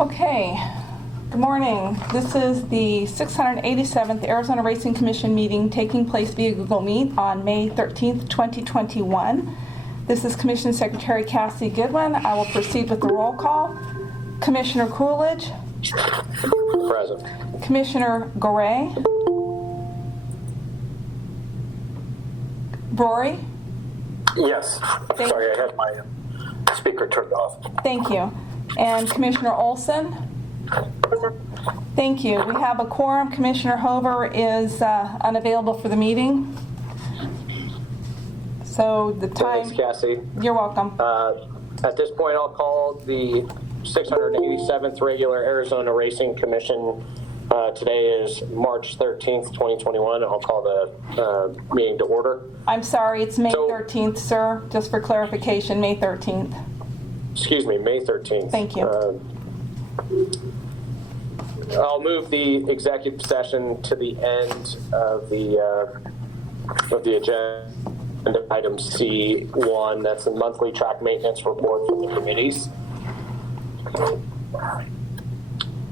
Okay, good morning. This is the 687th Arizona Racing Commission meeting taking place via Google Meet on May 13th, 2021. This is Commission Secretary Cassie Goodwin. I will proceed with the roll call. Commissioner Coolidge. Present. Commissioner Garay. Rory. Yes. Sorry, I had my speaker turned off. Thank you. And Commissioner Olson. Thank you. We have a quorum. Commissioner Hover is unavailable for the meeting. So the time... Thanks, Cassie. You're welcome. At this point, I'll call the 687th regular Arizona Racing Commission. Today is March 13th, 2021. I'll call the meeting to order. I'm sorry, it's May 13th, sir. Just for clarification, May 13th. Excuse me, May 13th. Thank you. I'll move the executive session to the end of the agenda. Item C1, that's the monthly track maintenance report from the committees.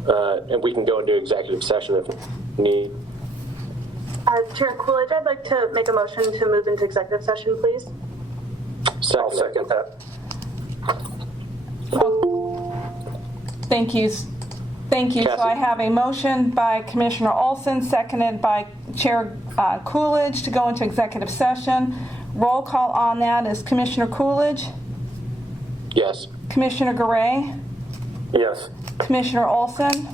And we can go into executive session if need. Chair Coolidge, I'd like to make a motion to move into executive session, please. I'll second that. Thank you. Thank you. So I have a motion by Commissioner Olson, seconded by Chair Coolidge to go into executive session. Roll call on that is Commissioner Coolidge. Yes. Commissioner Garay. Yes. Commissioner Olson.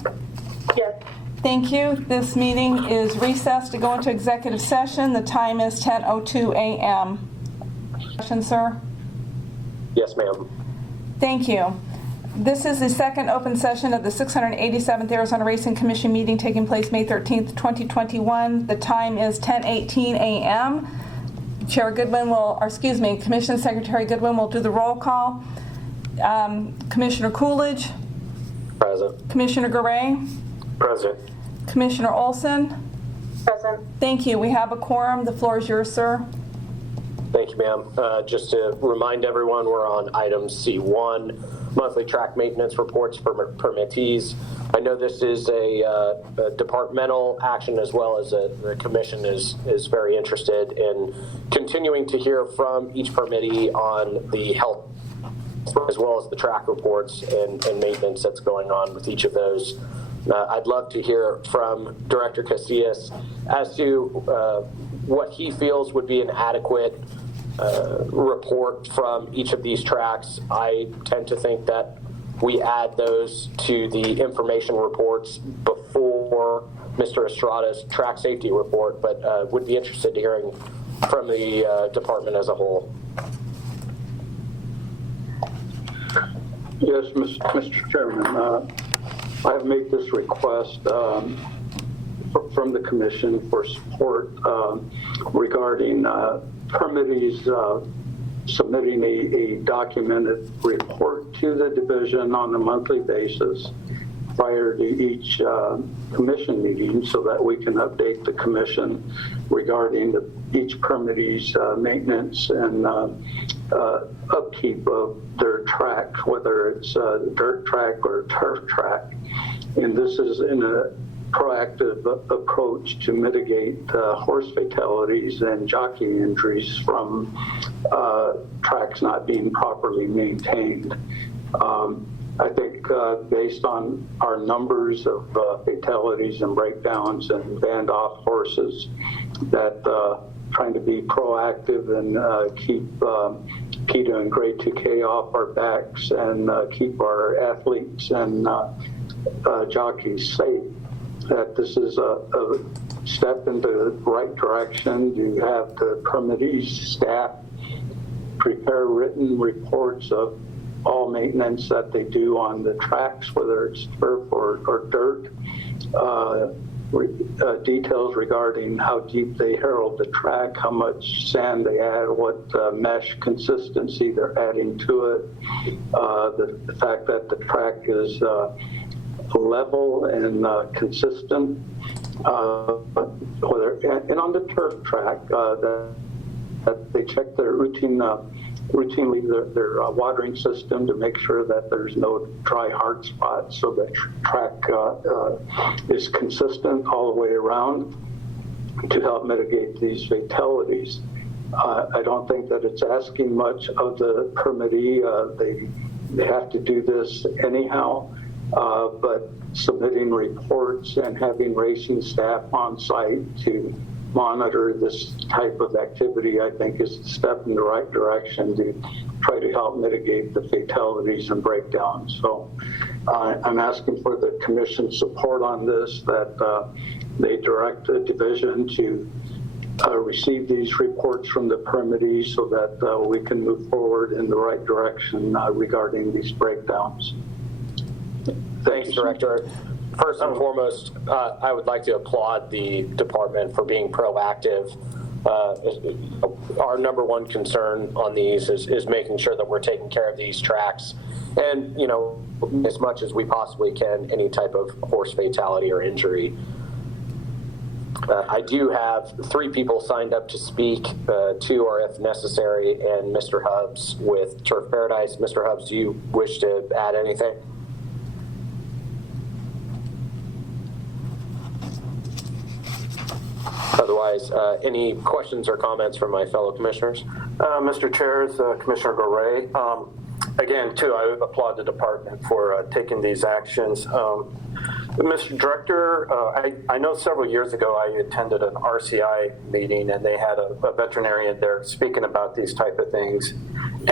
Yes. Thank you. This meeting is recessed to go into executive session. The time is 10:02 a.m. Question, sir? Yes, ma'am. Thank you. This is the second open session of the 687th Arizona Racing Commission meeting taking place May 13th, 2021. The time is 10:18 a.m. Chair Goodwin Commission Secretary Goodwin will do the roll call. Commissioner Coolidge. Present. Commissioner Garay. Present. Commissioner Olson. Present. Thank you. We have a quorum. The floor is yours, sir. Thank you, ma'am. Just to remind everyone, we're on item C1, monthly track maintenance reports for permittees. I know this is a departmental action as well as the commission is very interested in continuing to hear from each permittee on the health as well as the track reports and maintenance that's going on with each of those. I'd love to hear from Director Casillas as to what he feels would be an adequate report from each of these tracks. I tend to think that we add those to the information reports before Mr. Estrada's track safety report, but would be interested in hearing from the department as a whole. Yes, Mr. Chairman, I have made this request from the Commission for support regarding permittees submitting a documented report to the division on a monthly basis prior to each commission meeting so that we can update the commission regarding each permittee's maintenance and upkeep of their track, whether it's a dirt track or a turf track. And this is in a proactive approach to mitigate horse fatalities and jockey injuries from tracks not being properly maintained. I think based on our numbers of fatalities and breakdowns and banned off horses, that trying to be proactive and keep PETA and Grade 2K off our backs and keep our athletes and jockeys safe, that this is a step in the right direction to have the permittees staff prepare written reports of all maintenance that they do on the tracks, whether it's turf or dirt, details regarding how deep they herald the track, how much sand they add, what mesh consistency they're adding to it, the fact that the track is level and consistent, and on the turf track, that they check their routine routinely their watering system to make sure that there's no dry hard spots, so that track is consistent all the way around to help mitigate these fatalities. I don't think that it's asking much of the permittee. They have to do this anyhow, but submitting reports and having racing staff on site to monitor this type of activity, I think, is a step in the right direction to try to help mitigate the fatalities and breakdowns. So I'm asking for the commission's support on this, that they direct the division to receive these reports from the permittees so that we can move forward in the right direction regarding these breakdowns. Thanks, Director. First and foremost, I would like to applaud the department for being proactive. Our number one concern on these is making sure that we're taking care of these tracks and, as much as we possibly can, any type of horse fatality or injury. I do have 3 people signed up to speak, 2 are if necessary, and Mr. Hubbs with Turf Paradise. Mr. Hubbs, do you wish to add anything? Otherwise, any questions or comments from my fellow commissioners? Mr. Chair, Commissioner Goray. Again, too, I applaud the department for taking these actions. Mr. Director, I know several years ago I attended an RCI meeting and they had a veterinarian there speaking about these type of things.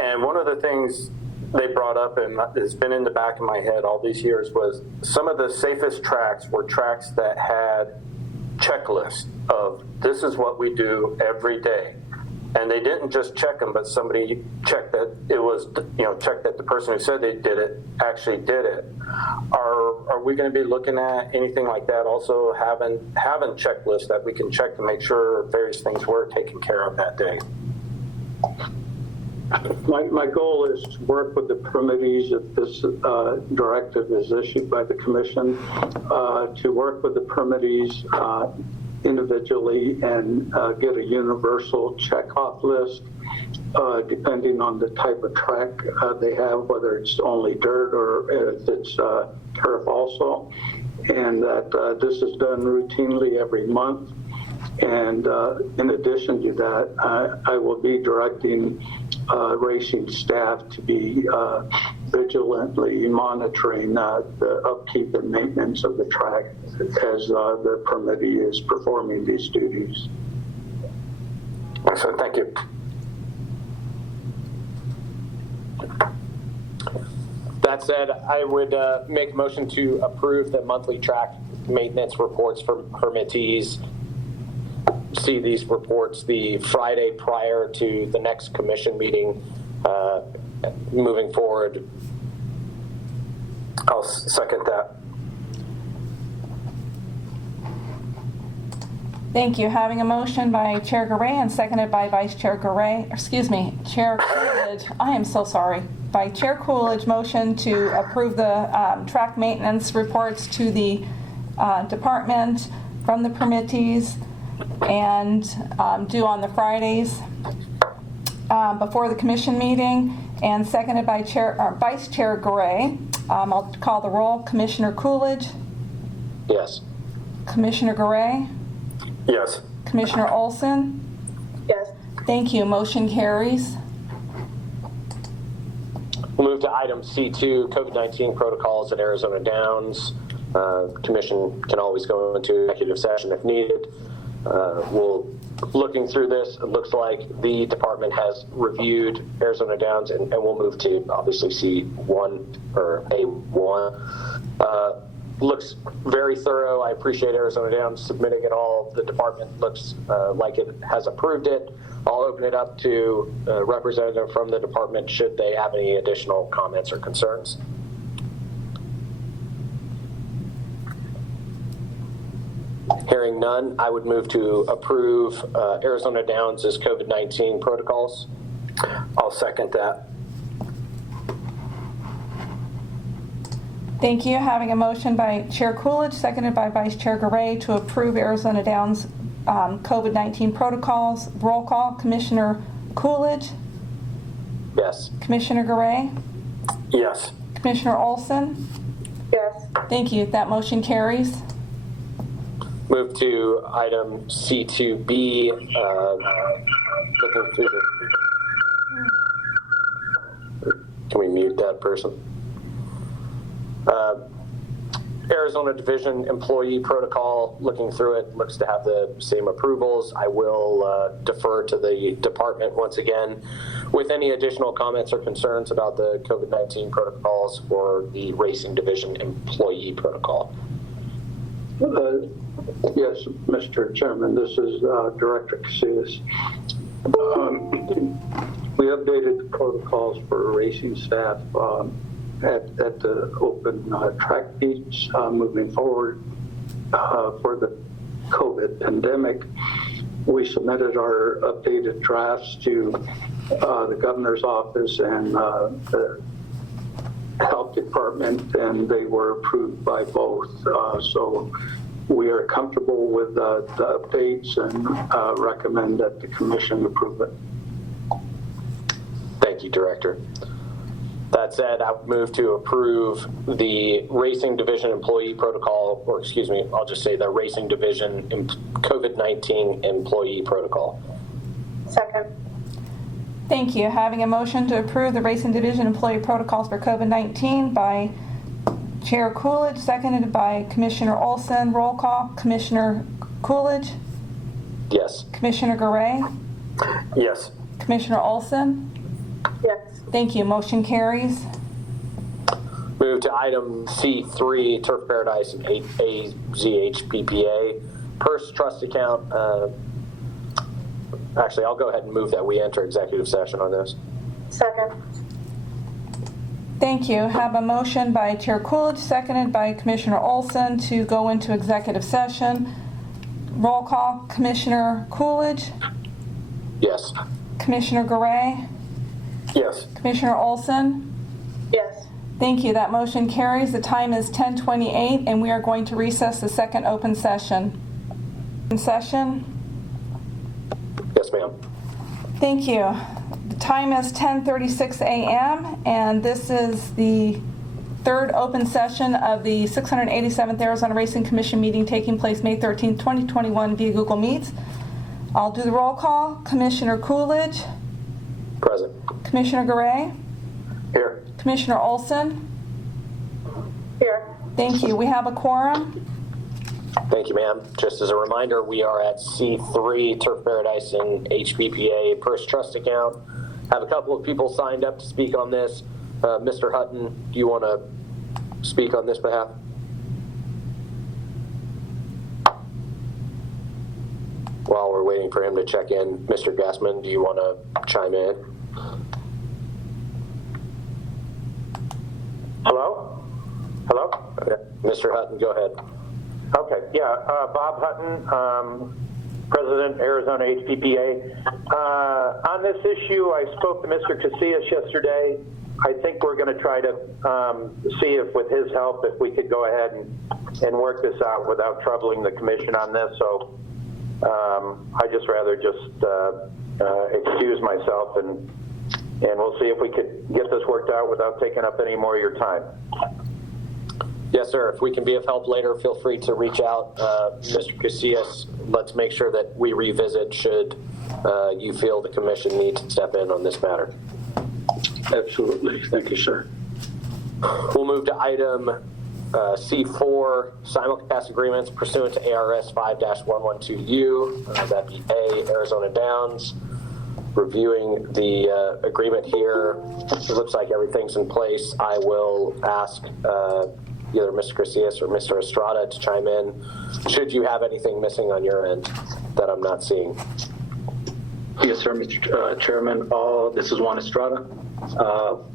And one of the things they brought up, and it's been in the back of my head all these years, was some of the safest tracks were tracks that had checklists of this is what we do every day. And they didn't just check them, but somebody checked that it was, checked that the person who said they did it actually did it. Are we going to be looking at anything like that? Also having checklists that we can check to make sure various things were taken care of that day. My goal is to work with the permittees if this directive is issued by the commission, to work with the permittees individually and get a universal checkoff list depending on the type of track they have, whether it's only dirt or if it's turf also, and that this is done routinely every month. And in addition to that, I will be directing racing staff to be vigilantly monitoring the upkeep and maintenance of the track as the permittee is performing these duties. Excellent, thank you. That said, I would make a motion to approve the monthly track maintenance reports for permittees. See these reports the Friday prior to the next commission meeting. Moving forward, I'll second that. Thank you. Having a motion by Chair Garay and seconded by Vice Chair Garay, Chair Coolidge. I am so sorry. By Chair Coolidge, motion to approve the track maintenance reports to the department from the permittees and due on the Fridays before the commission meeting, and seconded by Vice Chair Garay. I'll call the roll. Commissioner Coolidge? yes. Commissioner Garay? Yes. Commissioner Olson? Yes. Thank you. Motion carries. We'll move to item C2, COVID-19 protocols at Arizona Downs. Commission can always go into executive session if needed. Looking through this, it looks like the department has reviewed Arizona Downs, and we'll move to obviously C1 or A1. Looks very thorough. I appreciate Arizona Downs submitting it all. The department looks like it has approved it. I'll open it up to a representative from the department should they have any additional comments or concerns. Hearing none, I would move to approve Arizona Downs' COVID-19 protocols. I'll second that. Thank you. Having a motion by Chair Coolidge, seconded by Vice Chair Garay to approve Arizona Downs COVID-19 protocols. Roll call. Commissioner Coolidge? Yes. Commissioner Garay, Yes. Commissioner Olson. Yes. Thank you. That motion carries. Move to item C2B, looking through can we mute that person? Arizona Division Employee Protocol, looking through it, looks to have the same approvals. I will defer to the department once again with any additional comments or concerns about the COVID-19 protocols for the Racing Division Employee Protocol. Yes, Mr. Chairman, this is Director Casillas. We updated the protocols for racing staff at the open track meets moving forward for the COVID pandemic. We submitted our updated drafts to the governor's office and the health department, and they were approved by both. So we are comfortable with the updates and recommend that the commission approve it. Thank you, Director. That said, I would move to approve the Racing Division Employee Protocol, or excuse me, I'll just say the Racing Division COVID-19 Employee Protocol. Second. Thank you. Having a motion to approve the Racing Division Employee Protocols for COVID-19 by Chair Coolidge, seconded by Commissioner Olson. Roll call. Commissioner Coolidge, Yes. Commissioner Garay, Yes. Commissioner Olson. Yes. Thank you. Motion carries. Move to item C3, Turf Paradise and AZH Purse Trust Account. Actually, I'll go ahead and move that we enter executive session on this. Second. Thank you. Have a motion by Chair Coolidge, seconded by Commissioner Olson to go into executive session. Roll call. Commissioner Coolidge, Yes. Commissioner Garay, Yes. Commissioner Olson. Yes. Thank you. That motion carries. The time is 10:28, and we are going to recess the second open session. Yes, ma'am. Thank you. The time is 10:36 a.m., and this is the third open session of the 687th Arizona Racing Commission meeting taking place May 13, 2021 via Google Meets. I'll do the roll call. Commissioner Coolidge, Present. Commissioner Garay, Here. Commissioner Olson. Here. Thank you. We have a quorum. Thank you, ma'am. Just as a reminder, we are at C3, Turf Paradise and HPPA Purse Trust Account. Have a couple of people signed up to speak on this. Mr. Hutton, do you want to speak on this behalf? While we're waiting for him to check in, Mr. Gassman, do you want to chime in? Hello? Hello? Okay. Mr. Hutton, go ahead. Okay, yeah, Bob Hutton, President, Arizona HPPA. On this issue, I spoke to Mr. Casillas yesterday. I think we're going to try to see if, with his help, if we could go ahead and work this out without troubling the commission on this. So I just rather excuse myself, and we'll see if we could get this worked out without taking up any more of your time. Yes, sir. If we can be of help later, feel free to reach out. Mr. Casillas, let's make sure that we revisit should you feel the commission needs to step in on this matter. Absolutely. Thank you, sir. We'll move to item C4, simulcast agreements pursuant to ARS 5-112U. That'd be A, Arizona Downs. Reviewing the agreement here, it looks like everything's in place. I will ask either Mr. Casillas or Mr. Estrada to chime in should you have anything missing on your end that I'm not seeing. Yes, sir, Mr. Chairman. This is Juan Estrada.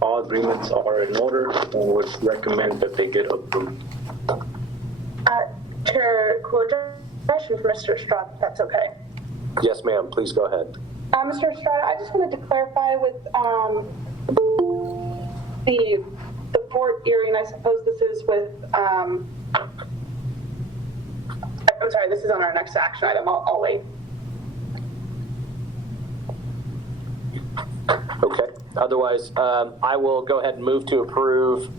All agreements are in order and would recommend that they get approved. Chair Coolidge, question for Mr. Estrada, if that's okay. Yes, ma'am. Please go ahead. Mr. Estrada, I just wanted to clarify with the Fort Erie, and I suppose this is with, I'm sorry, this is on our next action item. I'll wait. Okay. Otherwise, I will go ahead and move to approve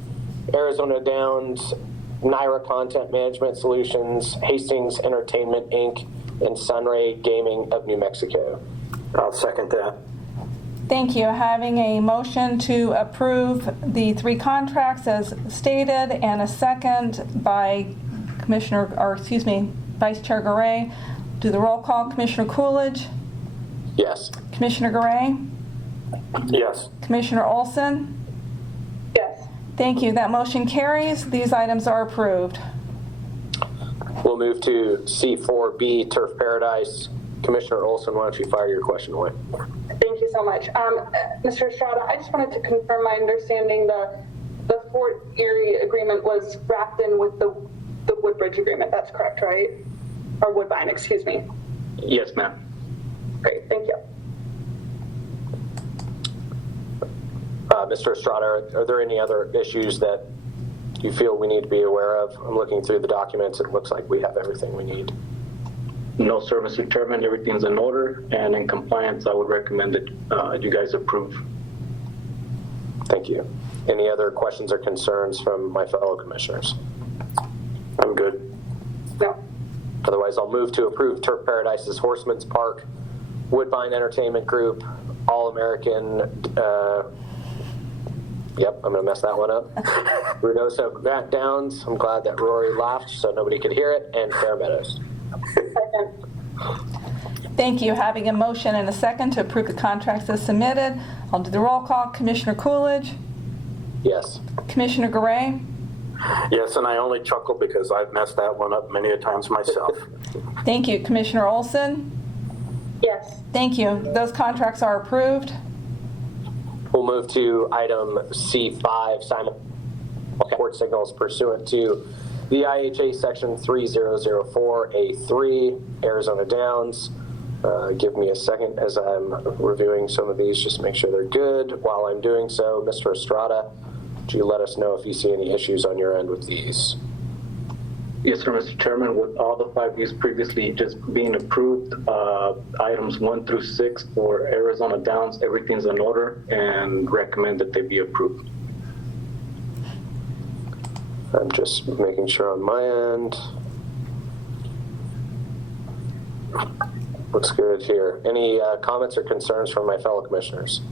Arizona Downs, Naira Content Management Solutions, Hastings Entertainment, Inc., and Sunray Gaming of New Mexico. I'll second that. Thank you. Having a motion to approve the 3 contracts as stated and a second by Vice Chair Garay. Do the roll call. Commissioner Coolidge, Yes. Commissioner Garay, Yes. Commissioner Olson. Yes. Thank you. That motion carries. These items are approved. We'll move to C4B, Turf Paradise. Commissioner Olson, why don't you fire your question away? Thank you so much. Mr. Estrada, I just wanted to confirm my understanding the Fort Erie agreement was wrapped in with the Woodbridge agreement. That's correct, right? Or Woodbine, excuse me. Yes, ma'am. Great, thank you. Mr. Estrada, are there any other issues that you feel we need to be aware of? I'm looking through the documents. It looks like we have everything we need. No, sir, Mr. Chairman, everything's in order and in compliance. I would recommend that you guys approve. Thank you. Any other questions or concerns from my fellow commissioners? I'm good. No. Otherwise, I'll move to approve Turf Paradise's Horseman's Park, Woodbine Entertainment Group, All-American, yep, I'm going to mess that one up, Ruidoso Downs, I'm glad that Rory laughed so nobody could hear it, and Fair Meadows. Second. Thank you. Having a motion and a second to approve the contracts as submitted. I'll do the roll call. Commissioner Coolidge, Yes. Commissioner Garay, Yes, and I only chuckle because I've messed that one up many a times myself. thank you. Commissioner Olson, Yes. thank you. Those contracts are approved. We'll move to item C5, simul port signals pursuant to the IHA Section 3004A3, Arizona Downs. Give me a second as I'm reviewing some of these, just to make sure they're good. While I'm doing so, Mr. Estrada, would you let us know if you see any issues on your end with these? Yes, sir, Mr. Chairman, with all the 5 Ds previously just being approved, items 1 through 6 for Arizona Downs, everything's in order and recommend that they be approved. I'm just making sure on my end. Looks good here. Any comments or concerns from my fellow commissioners?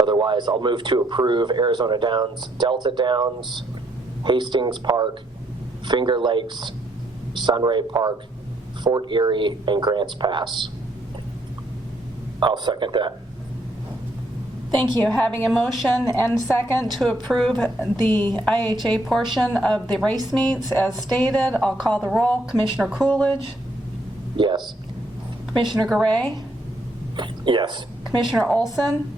Otherwise, I'll move to approve Arizona Downs, Delta Downs, Hastings Park, Finger Lakes, Sunray Park, Fort Erie, and Grants Pass. I'll second that. Thank you. Having a motion and second to approve the IHA portion of the race meets as stated. I'll call the roll. Commissioner Coolidge, Yes. Commissioner Garay, Yes. Commissioner Olson.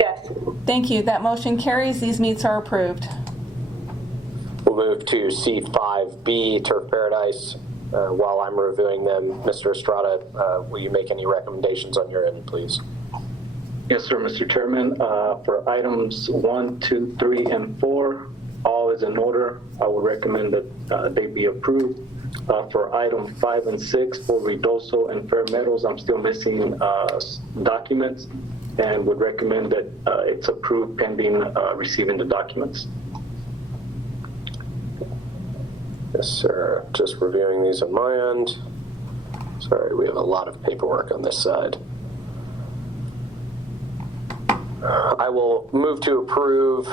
Yes. Thank you. That motion carries. These meets are approved. We'll move to C5B, Turf Paradise. While I'm reviewing them, Mr. Estrada, will you make any recommendations on your end, please? Yes, sir, Mr. Chairman. For items 1, 2, 3, and 4, all is in order. I would recommend that they be approved. For item 5 and 6 for Ruidoso and Fair Meadows, I'm still missing documents and would recommend that it's approved pending receiving the documents. Yes, sir. Just reviewing these on my end. Sorry, we have a lot of paperwork on this side. I will move to approve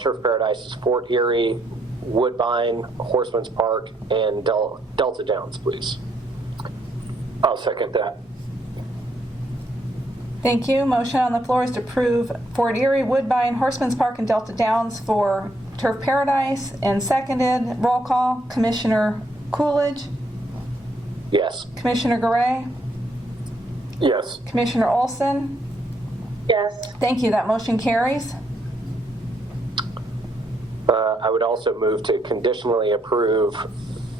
Turf Paradise's Fort Erie, Woodbine, Horseman's Park, and Delta Downs, please. I'll second that. Thank you. Motion on the floor is to approve Fort Erie, Woodbine, Horseman's Park, and Delta Downs for Turf Paradise, and seconded. Roll call. Commissioner Coolidge, Yes. Commissioner Garay, Yes. Commissioner Olson. Yes. Thank you. That motion carries. I would also move to conditionally approve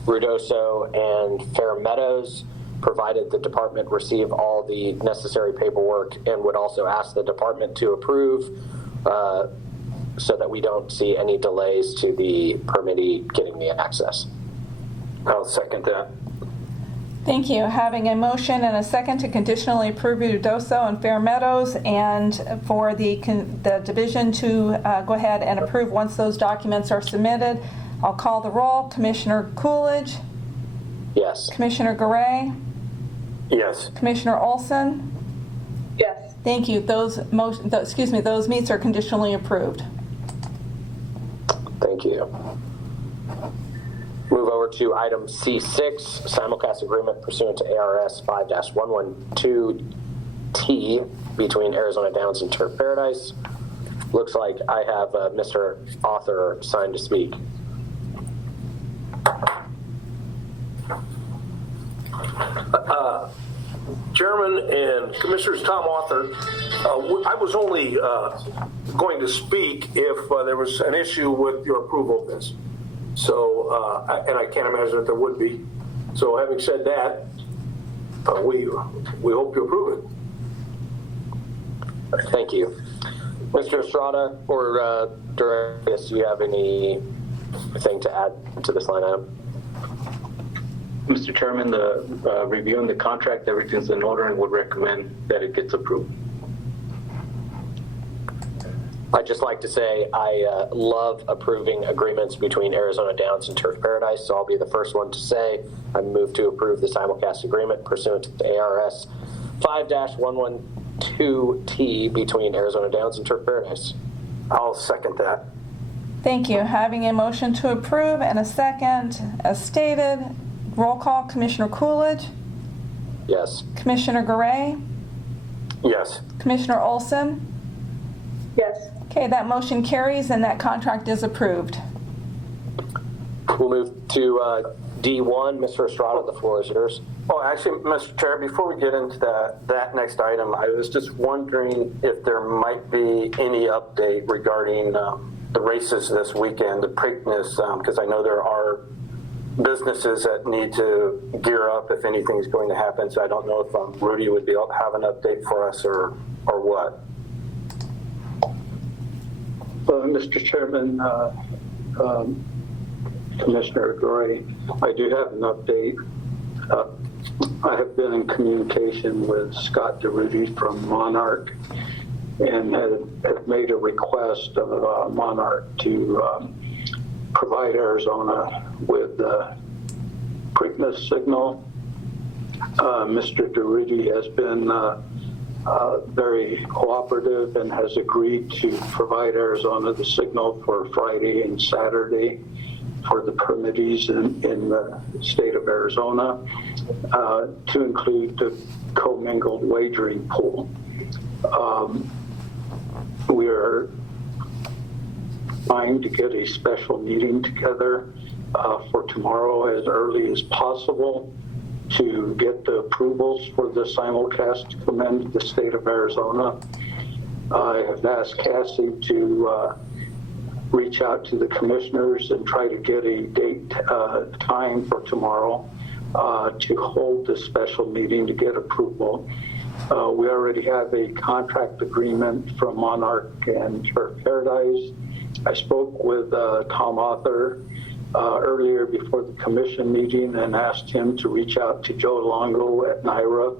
Ruidoso and Fair Meadows, provided the department receive all the necessary paperwork, and would also ask the department to approve so that we don't see any delays to the permittee getting the access. I'll second that. Thank you. Having a motion and a second to conditionally approve Ruidoso and Fair Meadows, and for the division to go ahead and approve once those documents are submitted. I'll call the roll. Commissioner Coolidge, Yes. Commissioner Garay, Yes. Commissioner Olson. Yes. Thank you. Those meets are conditionally approved. Thank you. Move over to item C6, simulcast agreement pursuant to ARS 5-112T between Arizona Downs and Turf Paradise. Looks like I have Mr. Author signed to speak. Chairman and Commissioners, Tom Author. I was only going to speak if there was an issue with your approval of this. So, and I can't imagine that there would be. So having said that, we hope you approve it. Thank you. Mr. Estrada or Director, do you have anything to add to this line item? Mr. Chairman, the reviewing the contract, everything's in order and would recommend that it gets approved. I'd just like to say I love approving agreements between Arizona Downs and Turf Paradise, so I'll be the first one to say I move to approve the simulcast agreement pursuant to ARS 5-112T between Arizona Downs and Turf Paradise. I'll second that. Thank you. Having a motion to approve and a second, as stated, roll call. Commissioner Coolidge, Yes. Commissioner Garay, Yes. Commissioner Olson. Yes. Okay, that motion carries and that contract is approved. We'll move to D1. Mr. Estrada, the floor is yours. Oh, actually, Mr. Chair, before we get into that next item, I was just wondering if there might be any update regarding the races this weekend, the Preakness, because I know there are businesses that need to gear up if anything's going to happen. So I don't know if Rudy would be able to have an update for us or what. Well, Mr. Chairman, Commissioner Gray, I do have an update. I have been in communication with Scott DeRudy from Monarch and have made a request of Monarch to provide Arizona with the Preakness signal. Mr. DeRudy has been very cooperative and has agreed to provide Arizona the signal for Friday and Saturday for the permittees in the state of Arizona, to include the commingled wagering pool. We are trying to get a special meeting together for tomorrow as early as possible to get the approvals for the simulcast to come into the state of Arizona. I have asked Cassie to reach out to the commissioners and try to get a date, time for tomorrow to hold the special meeting to get approval. We already have a contract agreement from Monarch and Turf Paradise. I spoke with Tom Author earlier before the commission meeting and asked him to reach out to Joe Longo at NYRA.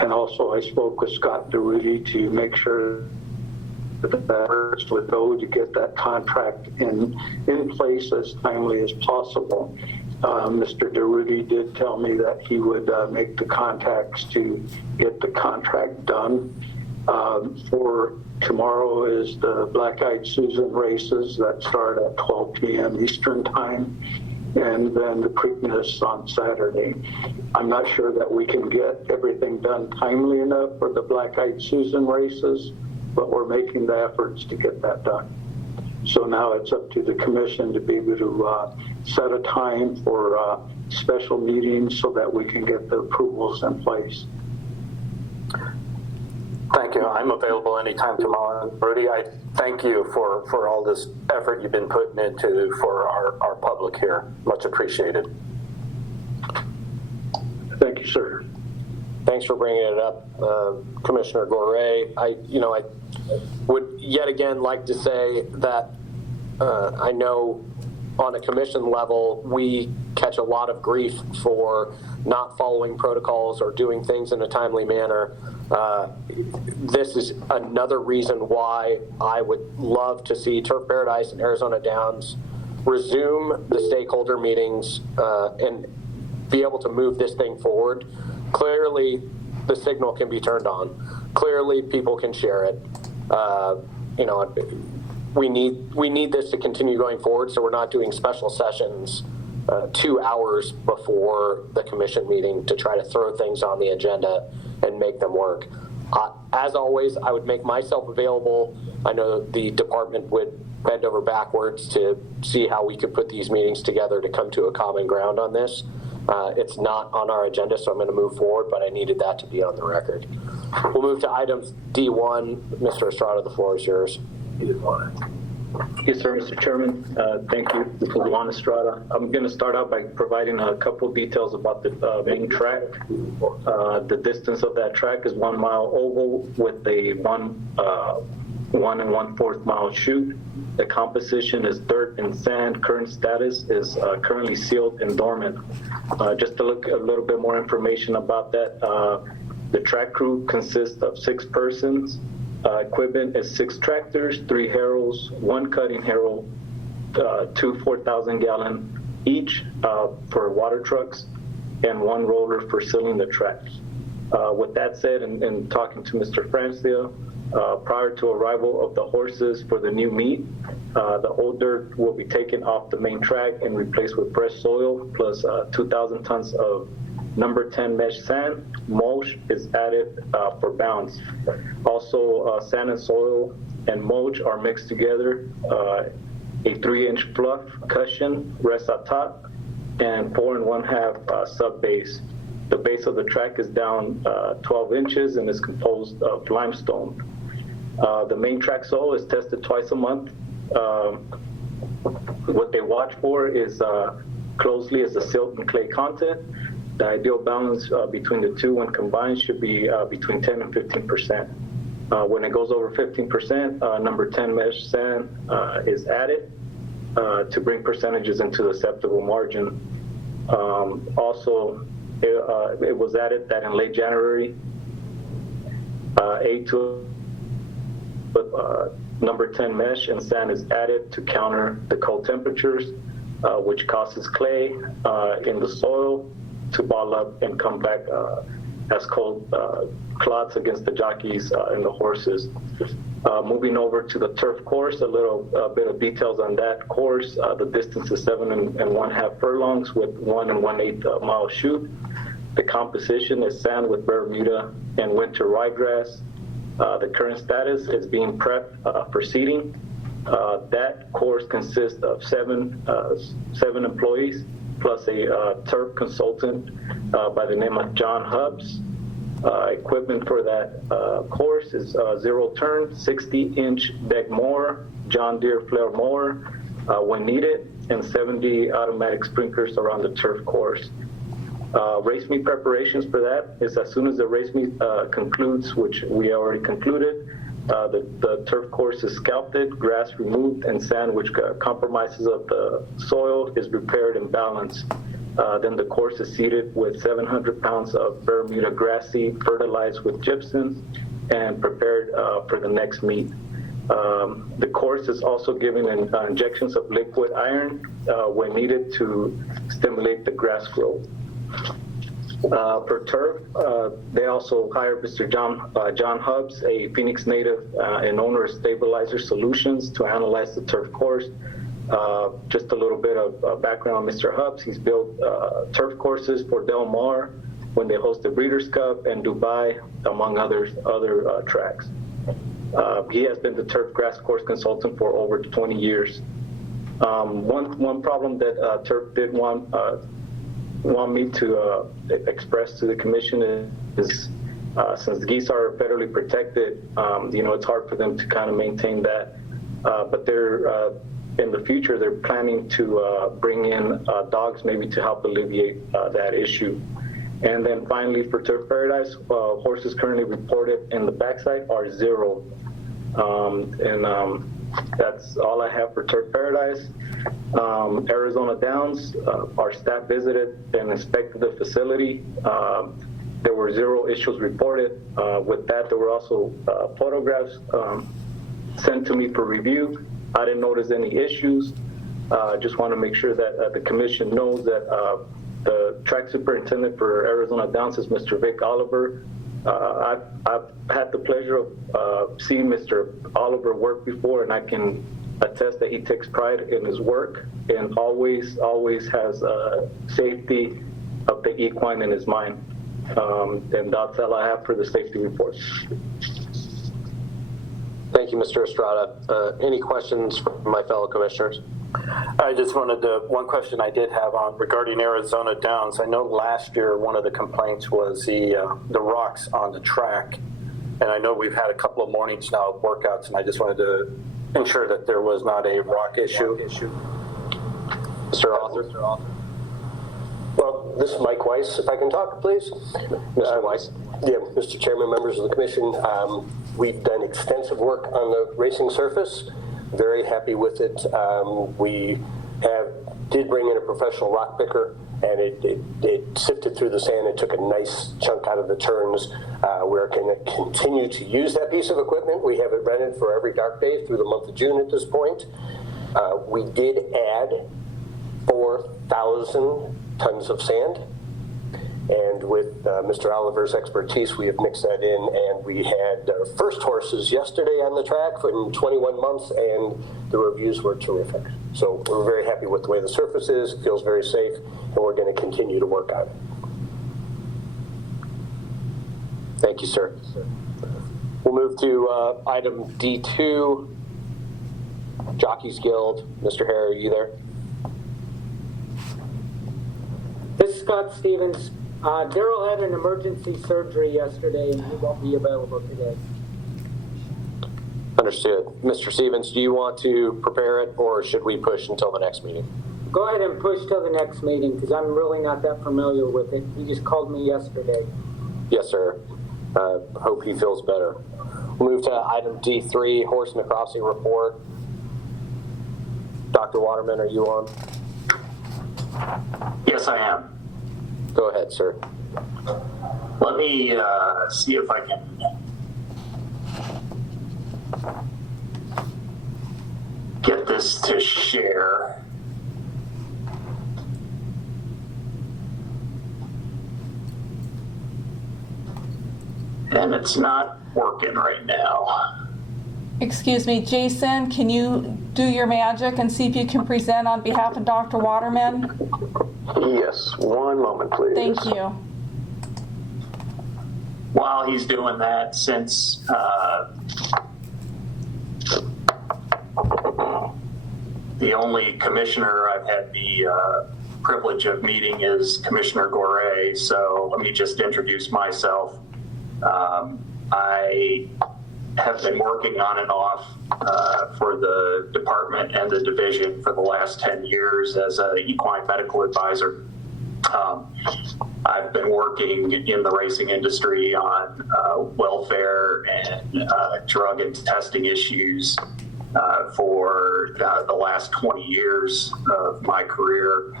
And also I spoke with Scott DeRudy to make sure that the efforts would go to get that contract in place as timely as possible. Mr. DeRudy did tell me that he would make the contacts to get the contract done. For tomorrow is the Black Eyed Susan races that start at 12 p.m. Eastern time, and then the Preakness on Saturday. I'm not sure that we can get everything done timely enough for the Black Eyed Susan races, but we're making the efforts to get that done. So now it's up to the commission to be able to set a time for special meetings so that we can get the approvals in place. Thank you. I'm available anytime tomorrow. Rudy, I thank you for all this effort you've been putting into for our public here. Much appreciated. Thank you, sir. Thanks for bringing it up, Commissioner Garay. I would yet again like to say that I know on a commission level, we catch a lot of grief for not following protocols or doing things in a timely manner. This is another reason why I would love to see Turf Paradise and Arizona Downs resume the stakeholder meetings and be able to move this thing forward. Clearly, the signal can be turned on. Clearly, people can share it. You know, we need this to continue going forward, so we're not doing special sessions 2 hours before the commission meeting to try to throw things on the agenda and make them work. As always, I would make myself available. I know the department would bend over backwards to see how we could put these meetings together to come to a common ground on this. It's not on our agenda, so I'm going to move forward, but I needed that to be on the record. We'll move to items D1. Mr. Estrada, the floor is yours. Yes, sir, Mr. Chairman. Thank you. This is Juan Estrada. I'm going to start out by providing a couple details about the main track. The distance of that track is 1 mile oval with a 1 1/4 mile chute. The composition is dirt and sand. Current status is currently sealed and dormant. Just to look a little bit more information about that, the track crew consists of 6 persons. Equipment is 6 tractors, 3 harrows, 1 cutting harrow, 2 4,000-gallon each for water trucks, and 1 roller for sealing the tracks. With that said, and talking to Mr. Francia, prior to arrival of the horses for the new meet, the old dirt will be taken off the main track and replaced with fresh soil, plus 2,000 tons of number 10 mesh sand. Mulch is added for bounds. Also, sand and soil and mulch are mixed together. A 3-inch fluff cushion rests on top, and 4 1/2 sub base. The base of the track is down 12 inches and is composed of limestone. The main track soil is tested twice a month. What they watch for is closely is the silt and clay content. The ideal balance between the two when combined should be between 10 and 15%. When it goes over 15%, number 10 mesh sand is added to bring percentages into the acceptable margin. Also, it was added that in late January, number 10 mesh and sand is added to counter the cold temperatures, which causes clay in the soil to ball up and come back as cold clots against the jockeys and the horses. Moving over to the turf course, a little bit of details on that course. The distance is 7 1/2 furlongs with 1 1/8 mile chute. The composition is sand with Bermuda and winter ryegrass. The current status is being prepped for seeding. That course consists of 7 employees plus a turf consultant by the name of John Hubbs. Equipment for that course is 0 turn, 60-inch deck mower, John Deere flail mower when needed, and 70 automatic sprinklers around the turf course. Race meet preparations for that is as soon as the race meet concludes, which we already concluded, the turf course is sculpted, grass removed, and sand, which compromises of the soil, is repaired and balanced. Then the course is seeded with 700 pounds of Bermuda grass seed, fertilized with gypsum, and prepared for the next meet. The course is also given injections of liquid iron when needed to stimulate the grass growth. For turf, they also hired Mr. John Hubbs, a Phoenix native and owner of Stabilizer Solutions, to analyze the turf course. Just a little bit of background on Mr. Hubbs. He's built turf courses for Del Mar when they host the Breeders' Cup and Dubai, among other tracks. He has been the turf grass course consultant for over 20 years. One problem that turf did want me to express to the commission is since geese are federally protected, it's hard for them to kind of maintain that. But they're in the future, they're planning to bring in dogs maybe to help alleviate that issue. And then finally, for Turf Paradise, horses currently reported in the backside are 0. That's all I have for Turf Paradise. Arizona Downs, our staff visited and inspected the facility. There were 0 issues reported. With that, there were also photographs sent to me for review. I didn't notice any issues. Just want to make sure that the commission knows that the track superintendent for Arizona Downs is Mr. Vic Oliver. I've had the pleasure of seeing Mr. Oliver work before, and I can attest that he takes pride in his work and always has safety of the equine in his mind. And that's all I have for the safety reports. Thank you, Mr. Estrada. Any questions from my fellow commissioners? I just wanted to, one question I did have on regarding Arizona Downs. I know last year one of the complaints was the rocks on the track. And I know we've had a couple of mornings now of workouts, and I just wanted to ensure that there was not a rock issue. Mr. Author? Well, this is Mike Weiss, if I can talk, please. Mr. Weiss? Yeah, Mr. Chairman, members of the commission, we've done extensive work on the racing surface. Very happy with it. We did bring in a professional rock picker, and it sifted through the sand and took a nice chunk out of the turns. We're going to continue to use that piece of equipment. We have it rented for every dark day through the month of June at this point. We did add 4,000 tons of sand. And with Mr. Oliver's expertise, we have mixed that in, and we had our first horses yesterday on the track in 21 months, and the reviews were terrific. So we're very happy with the way the surface is. It feels very safe, and we're going to continue to work on it. Thank you, sir. We'll move to item D2, Jockeys Guild. Mr. Hare, are you there? This is Scott Stevens. Daryl had an emergency surgery yesterday and he won't be available today. Understood. Mr. Stevens, do you want to prepare it, or should we push until the next meeting? Go ahead and push till the next meeting because I'm really not that familiar with it. He just called me yesterday. Yes, sir. Hope he feels better. We'll move to item D3, Horse Necropsy Report. Dr. Waterman, are you on? Yes, I am. Go ahead, sir. Let me see if I can get this to share. And it's not working right now. Excuse me, Jason, can you do your magic and see if you can present on behalf of Dr. Waterman? Yes, one moment, please. Thank you. While he's doing that, since the only commissioner I've had the privilege of meeting is Commissioner Gorey, so let me just introduce myself. I have been working on and off for the department and the division for the last 10 years as an equine medical advisor. I've been working in the racing industry on welfare and drug and testing issues for the last 20 years of my career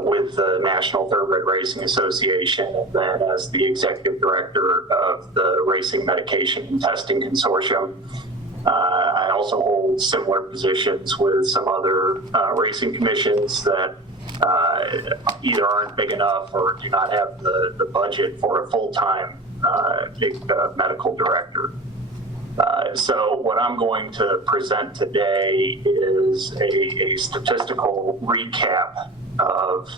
with the National Thoroughbred Racing Association, and then as the executive director of the Racing Medication and Testing Consortium. I also hold similar positions with some other racing commissions that either aren't big enough or do not have the budget for a full-time medical director. So what I'm going to present today is a statistical recap of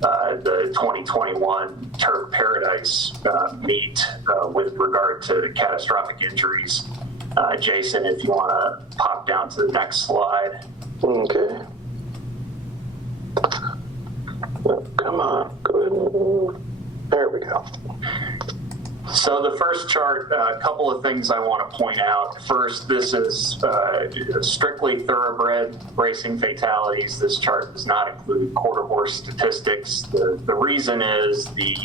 the 2021 Turf Paradise meet with regard to catastrophic injuries. Jason, if you want to pop down to the next slide. Okay. Come on, go ahead. There we go. So the first chart, a couple of things I want to point out. First, this is strictly thoroughbred racing fatalities. This chart does not include quarter horse statistics. The reason is the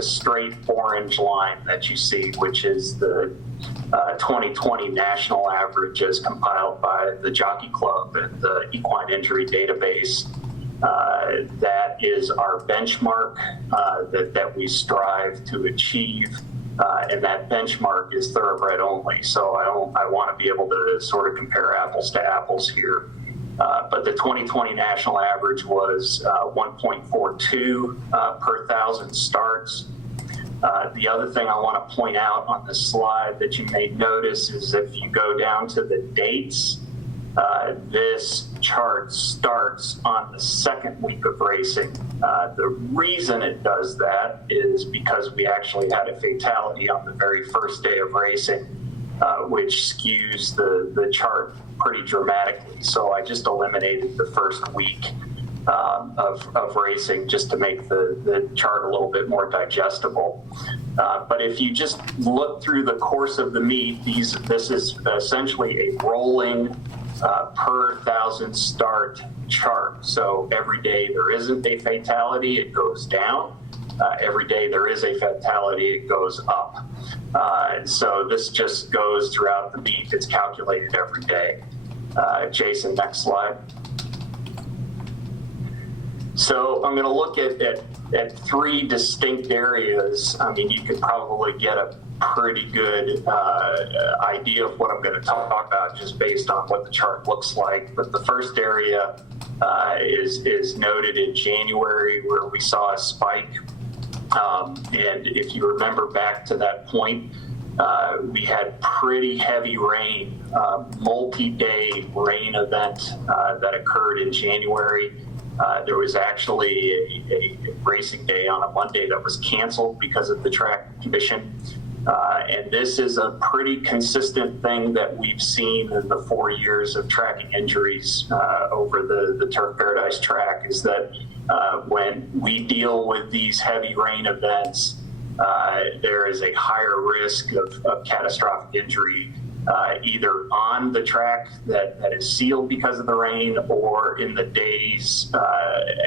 straight orange line that you see, which is the 2020 national average as compiled by the Jockey Club and the Equine Injury Database. That is our benchmark that we strive to achieve, and that benchmark is thoroughbred only. So I want to be able to sort of compare apples to apples here. But the 2020 national average was 1.42 per thousand starts. The other thing I want to point out on this slide that you may notice is if you go down to the dates, this chart starts on the second week of racing. The reason it does that is because we actually had a fatality on the very first day of racing, which skews the chart pretty dramatically. So I just eliminated the first week of racing just to make the chart a little bit more digestible. But if you just look through the course of the meet, this is essentially a rolling per thousand start chart. So every day there isn't a fatality, it goes down. Every day there is a fatality, it goes up. So this just goes throughout the meet. It's calculated every day. Jason, next slide. So I'm going to look at three distinct areas. I mean, you could probably get a pretty good idea of what I'm going to talk about just based on what the chart looks like. But the first area is noted in January, where we saw a spike. And if you remember back to that point, we had pretty heavy rain, multi-day rain event that occurred in January. There was actually a racing day on a Monday that was canceled because of the track condition. And this is a pretty consistent thing that we've seen in the 4 years of tracking injuries over the Turf Paradise track, is that when we deal with these heavy rain events, there is a higher risk of catastrophic injury, either on the track that is sealed because of the rain, or in the days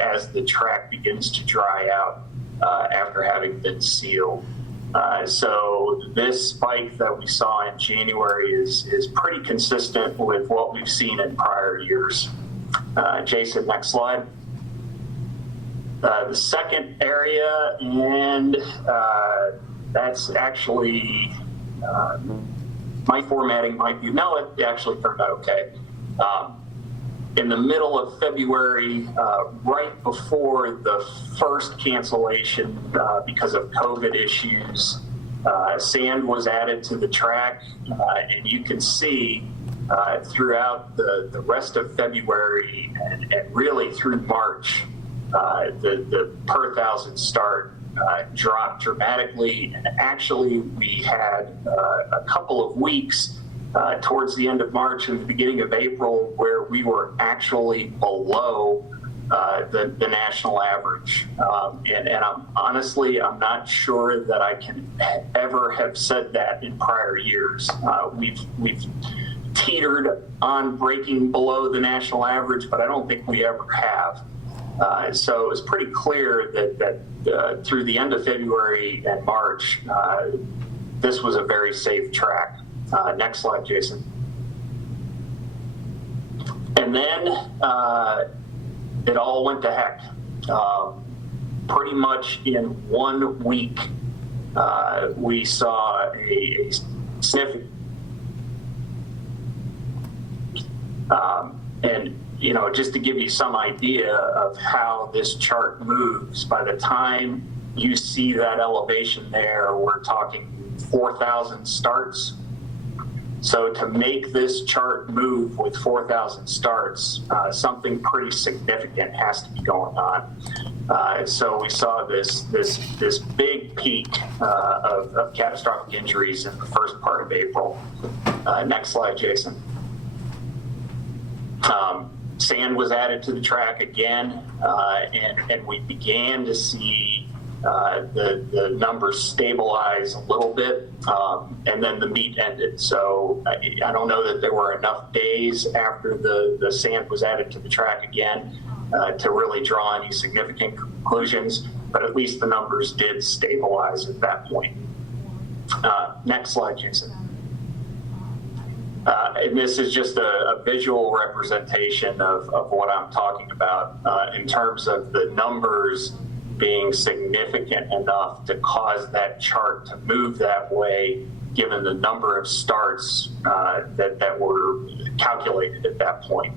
as the track begins to dry out after having been sealed. So this spike that we saw in January is pretty consistent with what we've seen in prior years. Jason, next slide. The second area, and that's actually my formatting might be, no, it actually turned out okay. In the middle of February, right before the first cancellation because of COVID issues, sand was added to the track, and you can see throughout the rest of February and really through March, the per thousand start dropped dramatically. And actually, we had a couple of weeks towards the end of March and the beginning of April where we were actually below the national average. And I'm not sure that I can ever have said that in prior years. We've teetered on breaking below the national average, but I don't think we ever have. So it was pretty clear that through the end of February and March, this was a very safe track. Next slide, Jason. And then it all went to heck. Pretty much in 1 week, we saw a significant and just to give you some idea of how this chart moves, by the time you see that elevation there, we're talking 4,000 starts. So to make this chart move with 4,000 starts, something pretty significant has to be going on. So we saw this big peak of catastrophic injuries in the first part of April. Next slide, Jason. Sand was added to the track again, and we began to see the numbers stabilize a little bit, and then the meet ended. So I don't know that there were enough days after the sand was added to the track again to really draw any significant conclusions, but at least the numbers did stabilize at that point. Next slide, Jason. And this is just a visual representation of what I'm talking about in terms of the numbers being significant enough to cause that chart to move that way, given the number of starts that were calculated at that point.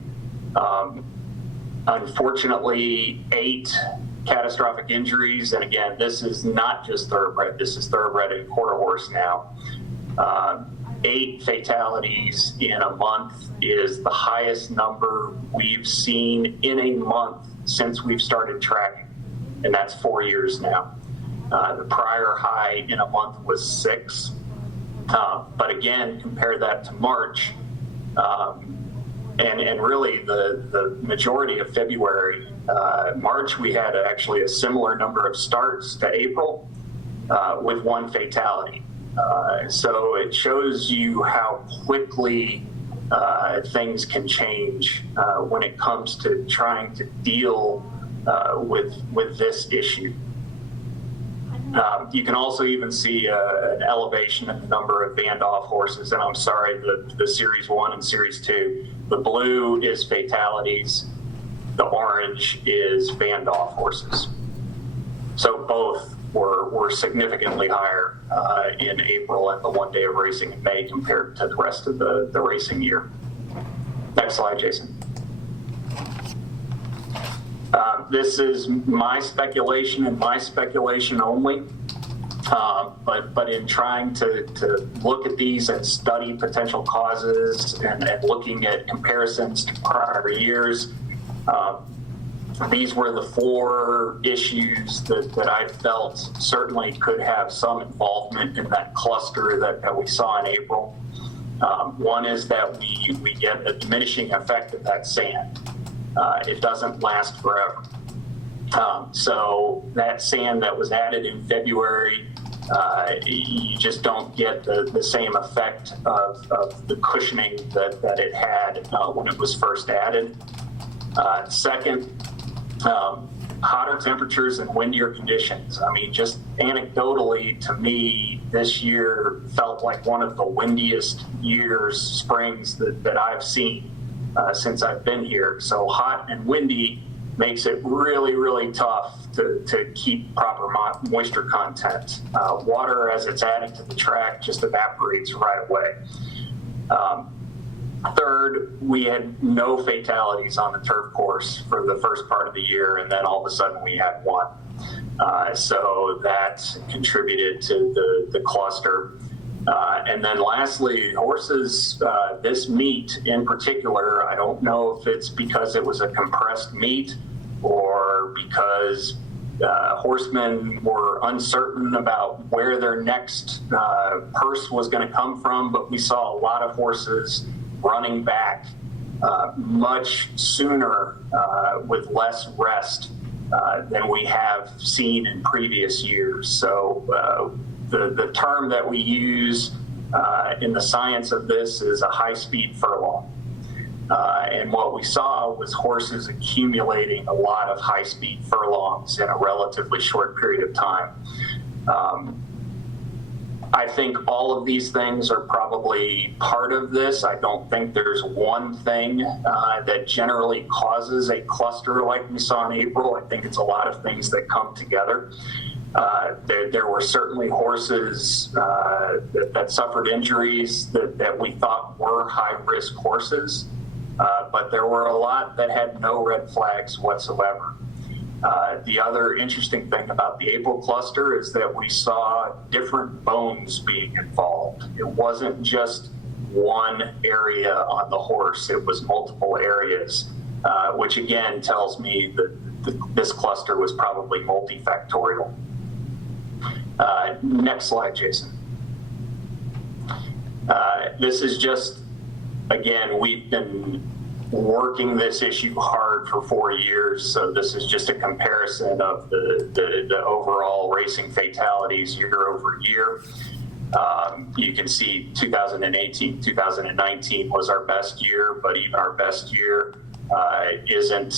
Unfortunately, 8 catastrophic injuries, and again, this is not just thoroughbred, this is thoroughbred and quarter horse now. 8 fatalities in a month is the highest number we've seen in a month since we've started tracking, and that's 4 years now. The prior high in a month was 6. But again, compare that to March, and really the majority of February. March, we had actually a similar number of starts to April with 1 fatality. So it shows you how quickly things can change when it comes to trying to deal with this issue. You can also even see an elevation in the number of Vandolph horses, and I'm sorry, the Series 1 and Series 2. The blue is fatalities, the orange is Vandolph horses. So both were significantly higher in April and the 1 day of racing in May compared to the rest of the racing year. Next slide, Jason. This is my speculation and my speculation only, but in trying to look at these and study potential causes and looking at comparisons to prior years, these were the 4 issues that I felt certainly could have some involvement in that cluster that we saw in April. One is that we get a diminishing effect of that sand. It doesn't last forever. So that sand that was added in February, you just don't get the same effect of the cushioning that it had when it was first added. Second, hotter temperatures and windier conditions. I mean, just anecdotally, to me, this year felt like one of the windiest springs that I've seen since I've been here. So hot and windy makes it really, really tough to keep proper moisture content. Water, as it's adding to the track, just evaporates right away. Third, we had no fatalities on the turf course for the first part of the year, and then all of a sudden we had 1. So that contributed to the cluster. And then lastly, horses, this meet in particular, I don't know if it's because it was a compressed meet or because horsemen were uncertain about where their next purse was going to come from, but we saw a lot of horses running back much sooner with less rest than we have seen in previous years. So the term that we use in the science of this is a high-speed furlong. And what we saw was horses accumulating a lot of high-speed furlongs in a relatively short period of time. I think all of these things are probably part of this. I don't think there's one thing that generally causes a cluster like we saw in April. I think it's a lot of things that come together. There were certainly horses that suffered injuries that we thought were high-risk horses, but there were a lot that had no red flags whatsoever. The other interesting thing about the April cluster is that we saw different bones being involved. It wasn't just one area on the horse, it was multiple areas, which again tells me that this cluster was probably multifactorial. Next slide, Jason. This is just, again, we've been working this issue hard for 4 years, so this is just a comparison of the overall racing fatalities year over year. You can see 2018, 2019 was our best year, but even our best year isn't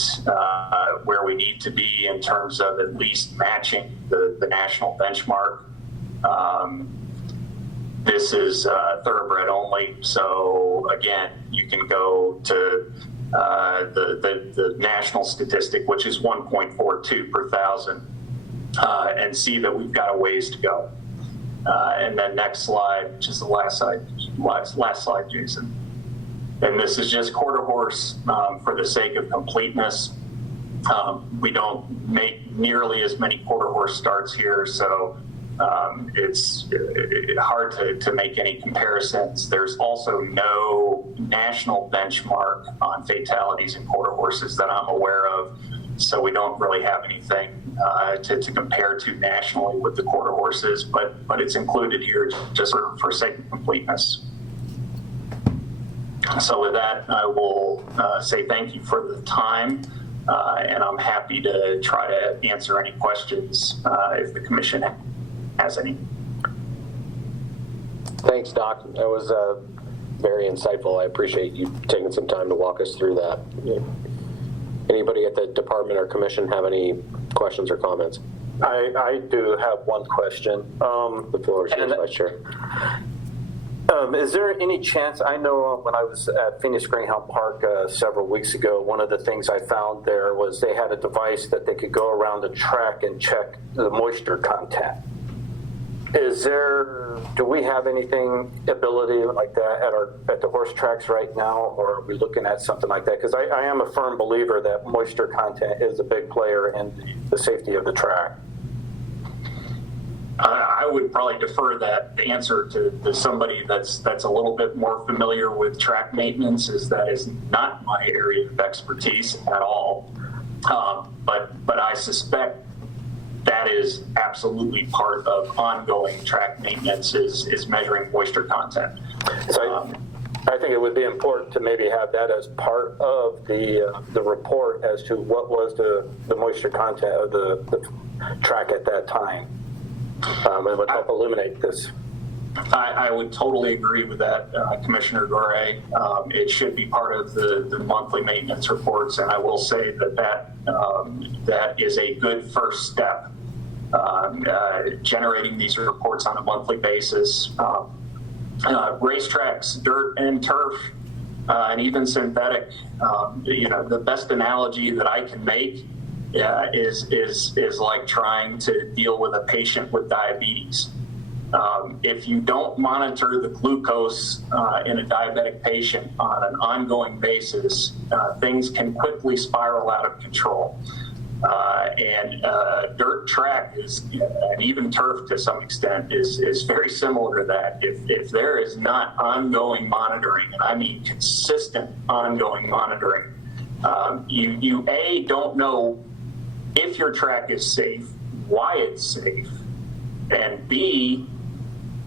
where we need to be in terms of at least matching the national benchmark. this is thoroughbred only. So again, you can go to the national statistic, which is 1.42 per thousand, and see that we've got a ways to go. And then next slide, which is the last slide, Jason. And this is just quarter horse for the sake of completeness. We don't make nearly as many quarter horse starts here, so it's hard to make any comparisons. There's also no national benchmark on fatalities in quarter horses that I'm aware of, so we don't really have anything to compare to nationally with the quarter horses, but it's included here just for sake of completeness. So with that, I will say thank you for the time, and I'm happy to try to answer any questions if the commission has any. Thanks, Doc. That was very insightful. I appreciate you taking some time to walk us through that. Anybody at the department or commission have any questions or comments? I do have one question. The floor is yours, Vice Chair. Is there any chance, I know when I was at Phoenix Greyhound Park several weeks ago, one of the things I found there was they had a device that they could go around the track and check the moisture content. Do we have anything ability like that at the horse tracks right now, or are we looking at something like that? Because I am a firm believer that moisture content is a big player in the safety of the track. I would probably defer that answer to somebody that's a little bit more familiar with track maintenance, as that is not my area of expertise at all. But I suspect that is absolutely part of ongoing track maintenance is measuring moisture content. So I think it would be important to maybe have that as part of the report as to what was the moisture content of the track at that time. It would help illuminate this. I would totally agree with that, Commissioner Gore. It should be part of the monthly maintenance reports, and I will say that is a good first step. Generating these reports on a monthly basis. Racetracks, dirt and turf, and even synthetic. The best analogy that I can make is like trying to deal with a patient with diabetes. If you don't monitor the glucose in a diabetic patient on an ongoing basis, things can quickly spiral out of control. And dirt track and even turf to some extent is very similar to that. If there is not ongoing monitoring, and I mean consistent ongoing monitoring, you A, don't know if your track is safe, why it's safe, and B,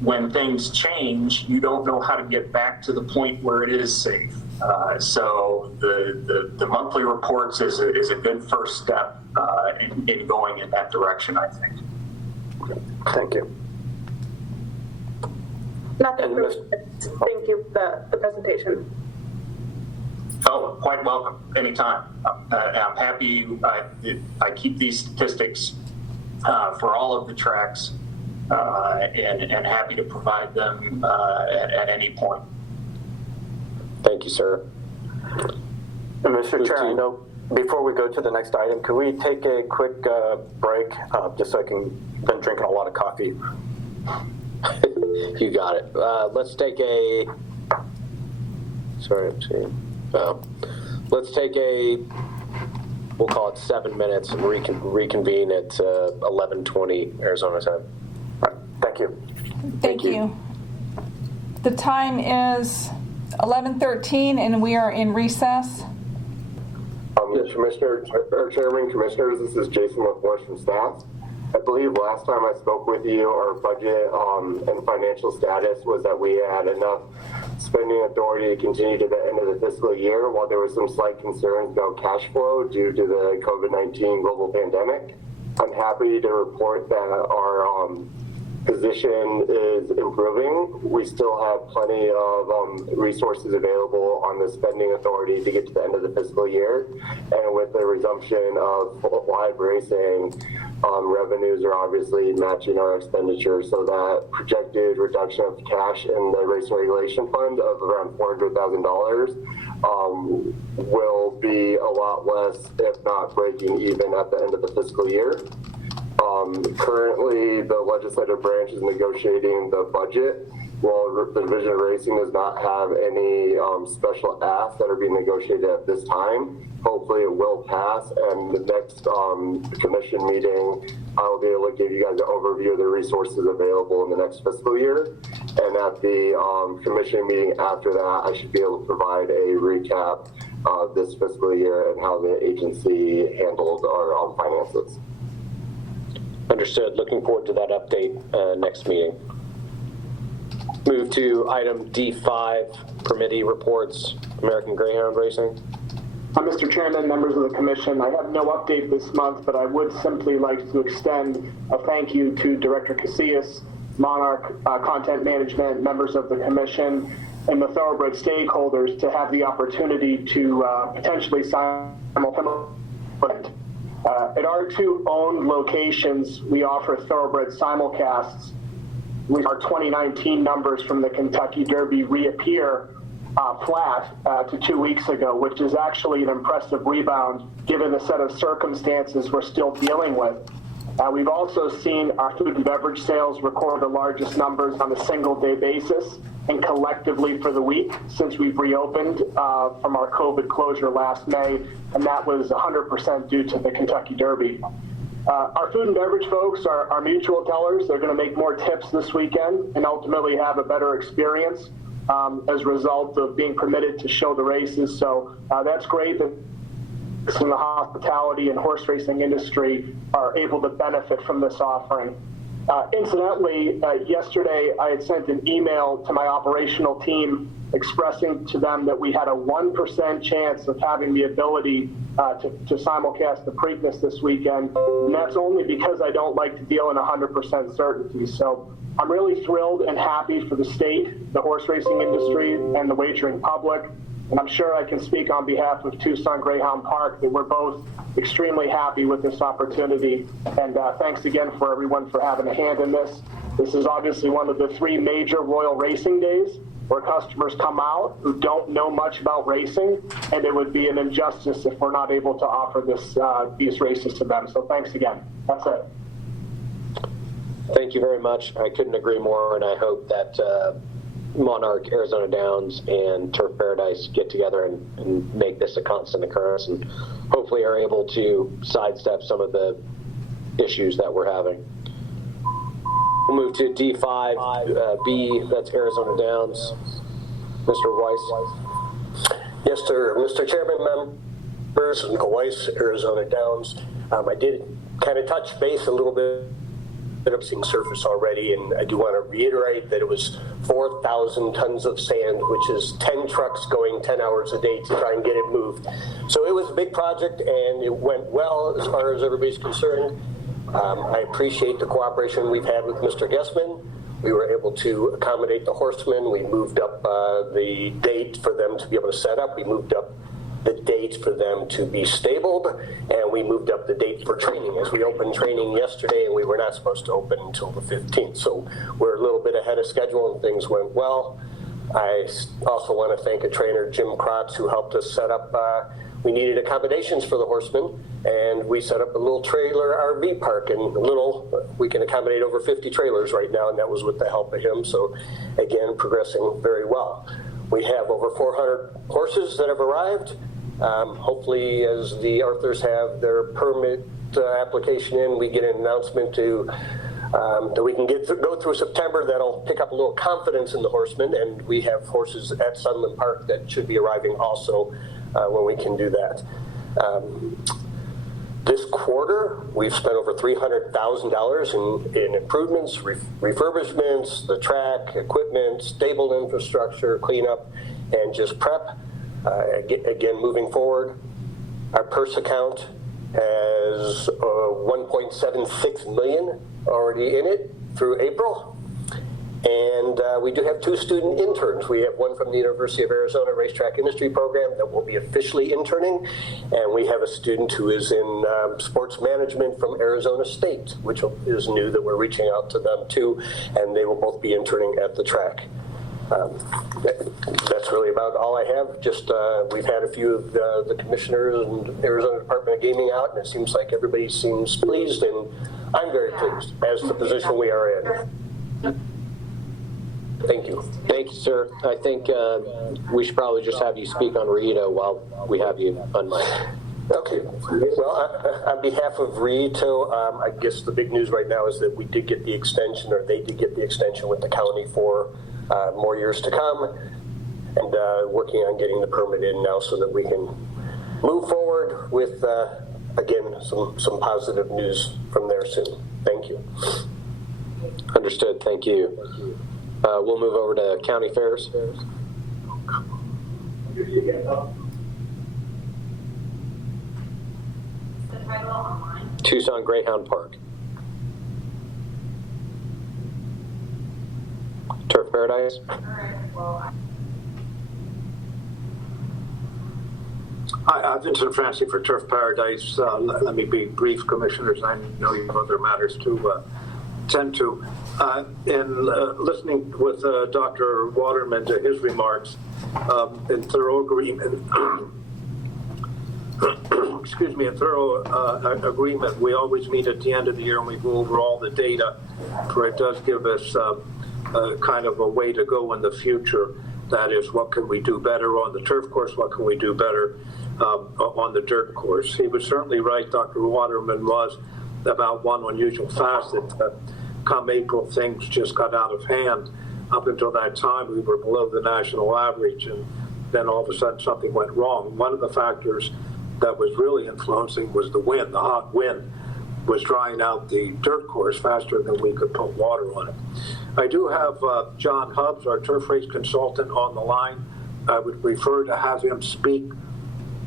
when things change, you don't know how to get back to the point where it is safe. So the monthly reports is a good first step in going in that direction, I think. Thank you. Nothing further. Thank you for the presentation. Oh, quite welcome. Anytime. I'm happy. I keep these statistics for all of the tracks and happy to provide them at any point. Thank you, sir. And Mr. Chair, I know before we go to the next item, can we take a quick break just so been drinking a lot of coffee. You got it. Let's take a, sorry, I'm seeing. Let's take we'll call it 7 minutes and reconvene at 11:20 Arizona time. All right. Thank you. Thank you. The time is 11:13 and we are in recess. Chairman, Commissioners, this is Jason LaForce from staff. I believe last time I spoke with you, our budget and financial status was that we had enough spending authority to continue to the end of the fiscal year, while there were some slight concerns about cash flow due to the COVID-19 global pandemic. I'm happy to report that our position is improving. We still have plenty of resources available on the spending authority to get to the end of the fiscal year. And with the resumption of live racing, revenues are obviously matching our expenditures, so that projected reduction of cash in the Racing Regulation Fund of around $400,000 will be a lot less, if not breaking even, at the end of the fiscal year. Currently, the legislative branch is negotiating the budget. While the Division of Racing does not have any special asks that are being negotiated at this time, hopefully it will pass, and the next commission meeting, I'll be able to give you guys an overview of the resources available in the next fiscal year. And at the commission meeting after that, I should be able to provide a recap of this fiscal year and how the agency handled our finances. Understood. Looking forward to that update next meeting. Move to item D5, permittee reports, American Greyhound Racing. Mr. Chairman, members of the commission, I have no update this month, but I would simply like to extend a thank you to Director Casillas, Monarch Content Management, members of the commission, and the Thoroughbred stakeholders to have the opportunity to potentially simultaneously. At our two owned locations, we offer Thoroughbred simulcasts. Our 2019 numbers from the Kentucky Derby reappear flat to 2 weeks ago, which is actually an impressive rebound given the set of circumstances we're still dealing with. We've also seen our food and beverage sales record the largest numbers on a single-day basis and collectively for the week since we've reopened from our COVID closure last May, and that was 100% due to the Kentucky Derby. Our food and beverage folks are mutual tellers. They're going to make more tips this weekend and ultimately have a better experience as a result of being permitted to show the races. So that's great that in the hospitality and horse racing industry are able to benefit from this offering. Incidentally, yesterday I had sent an email to my operational team expressing to them that we had a 1% chance of having the ability to simulcast the Preakness this weekend, and that's only because I don't like to deal in 100% certainty. So I'm really thrilled and happy for the state, the horse racing industry, and the wagering public. And I'm sure I can speak on behalf of Tucson Greyhound Park that we're both extremely happy with this opportunity. And thanks again for everyone for having a hand in this. This is obviously one of the 3 major Royal Racing Days where customers come out who don't know much about racing, and it would be an injustice if we're not able to offer these races to them. So thanks again. That's it. Thank you very much. I couldn't agree more, and I hope that Monarch, Arizona Downs, and Turf Paradise get together and make this a constant occurrence, and hopefully are able to sidestep some of the issues that we're having. We'll move to D5B, that's Arizona Downs. Mr. Weiss. Yes, sir. Mr. Chairman, members, Michael Weiss, Arizona Downs. I did kind of touch base a little bit of seeing surface already, and I do want to reiterate that it was 4,000 tons of sand, which is 10 trucks going 10 hours a day to try and get it moved. So it was a big project, and it went well as far as everybody's concerned. I appreciate the cooperation we've had with Mr. Gessman. We were able to accommodate the horsemen. We moved up the date for them to be able to set up. We moved up the date for them to be stabled, and we moved up the date for training as we opened training yesterday, and we were not supposed to open until the 15th. So we're a little bit ahead of schedule, and things went well. I also want to thank a trainer, Jim Kratz, who helped us set up. We needed accommodations for the horsemen, and we set up a little trailer RV park, and we can accommodate over 50 trailers right now, and that was with the help of him. So again, progressing very well. We have over 400 horses that have arrived. Hopefully, as the Arthurs have their permit application in, we get an announcement that we can go through September that'll pick up a little confidence in the horsemen, and we have horses at Sunland Park that should be arriving also when we can do that. This quarter, we've spent over $300,000 in improvements, refurbishments, the track, equipment, stable infrastructure, cleanup, and just prep. Again, moving forward, our purse account has $1.76 million already in it through April. And we do have 2 student interns. We have one from the University of Arizona Racetrack Industry Program that will be officially interning, and we have a student who is in sports management from Arizona State, which is new that we're reaching out to them too, and they will both be interning at the track. That's really about all I have. Just we've had a few of the commissioners and Arizona Department of Gaming out, and it seems like everybody seems pleased, and I'm very pleased as the position we are in. Thank you. Thank you, sir. I think we should probably just have you speak on Rito while we have you on mic. Okay. Well, on behalf of Rito, I guess the big news right now is that we did get the extension, or they did get the extension with the county for more years to come, and working on getting the permit in now so that we can move forward with, again, some positive news from there soon. Thank you. Understood. Thank you. We'll move over to county fairs. Tucson Greyhound Park. Turf Paradise. Hi, Vincent Francie for Turf Paradise. Let me be brief, Commissioners. I know you have other matters to tend to. In listening with Dr. Waterman to his remarks, in thorough agreement, excuse me, in thorough agreement, we always meet at the end of the year and we go over all the data, for it does give us kind of a way to go in the future. That is, what can we do better on the turf course? What can we do better on the dirt course? He was certainly right, Dr. Waterman was, about one unusual facet. Come April, things just got out of hand. Up until that time, we were below the national average, and then all of a sudden something went wrong. One of the factors that was really influencing was the wind. The hot wind was drying out the dirt course faster than we could put water on it. I do have John Hubbs, our turf race consultant, on the line. I would prefer to have him speak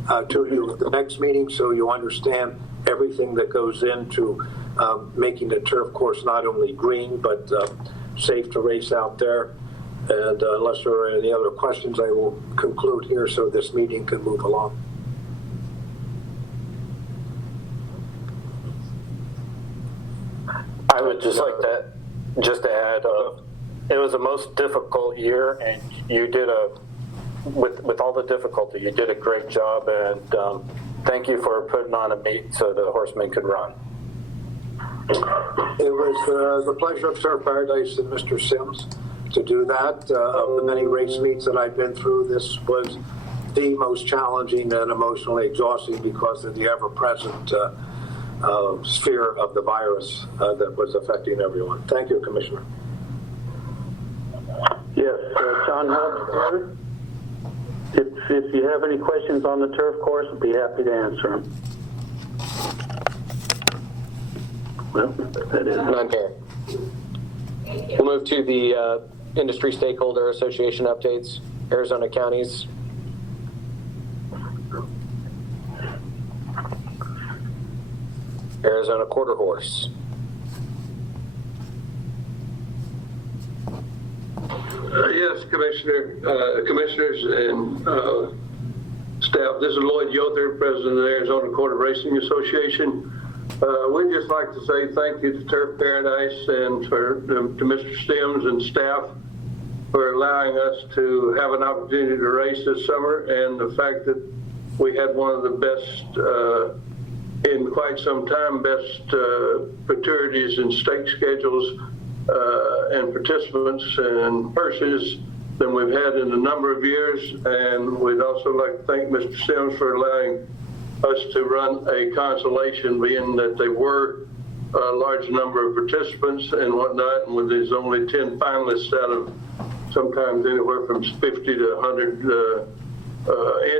to you at the next meeting so you understand everything that goes into making the turf course not only green but safe to race out there. And unless there are any other questions, I will conclude here so this meeting can move along. I would just like to add, it was a most difficult year, and you did with all the difficulty, you did a great job, and thank you for putting on a meet so the horsemen could run. It was the pleasure of Turf Paradise and Mr. Sims to do that. Of the many race meets that I've been through, this was the most challenging and emotionally exhausting because of the ever-present sphere of the virus that was affecting everyone. Thank you, Commissioner. Yes, John Hubbs here. If you have any questions on the turf course, I'd be happy to answer them. Well, that is None here. We'll move to the Industry Stakeholder Association updates. Arizona counties. Arizona Quarter Horse. Yes, Commissioners and staff. This is Lloyd Yother, President of the Arizona Quarter Racing Association. We'd just like to say thank you to Turf Paradise and to Mr. Sims and staff for allowing us to have an opportunity to race this summer, and the fact that we had one of the best in quite some time, best futurities and stake schedules and participants and purses than we've had in a number of years. And we'd also like to thank Mr. Sims for allowing us to run a consolation, being that they were a large number of participants and whatnot, and with there's only 10 finalists out of sometimes anywhere from 50 to 100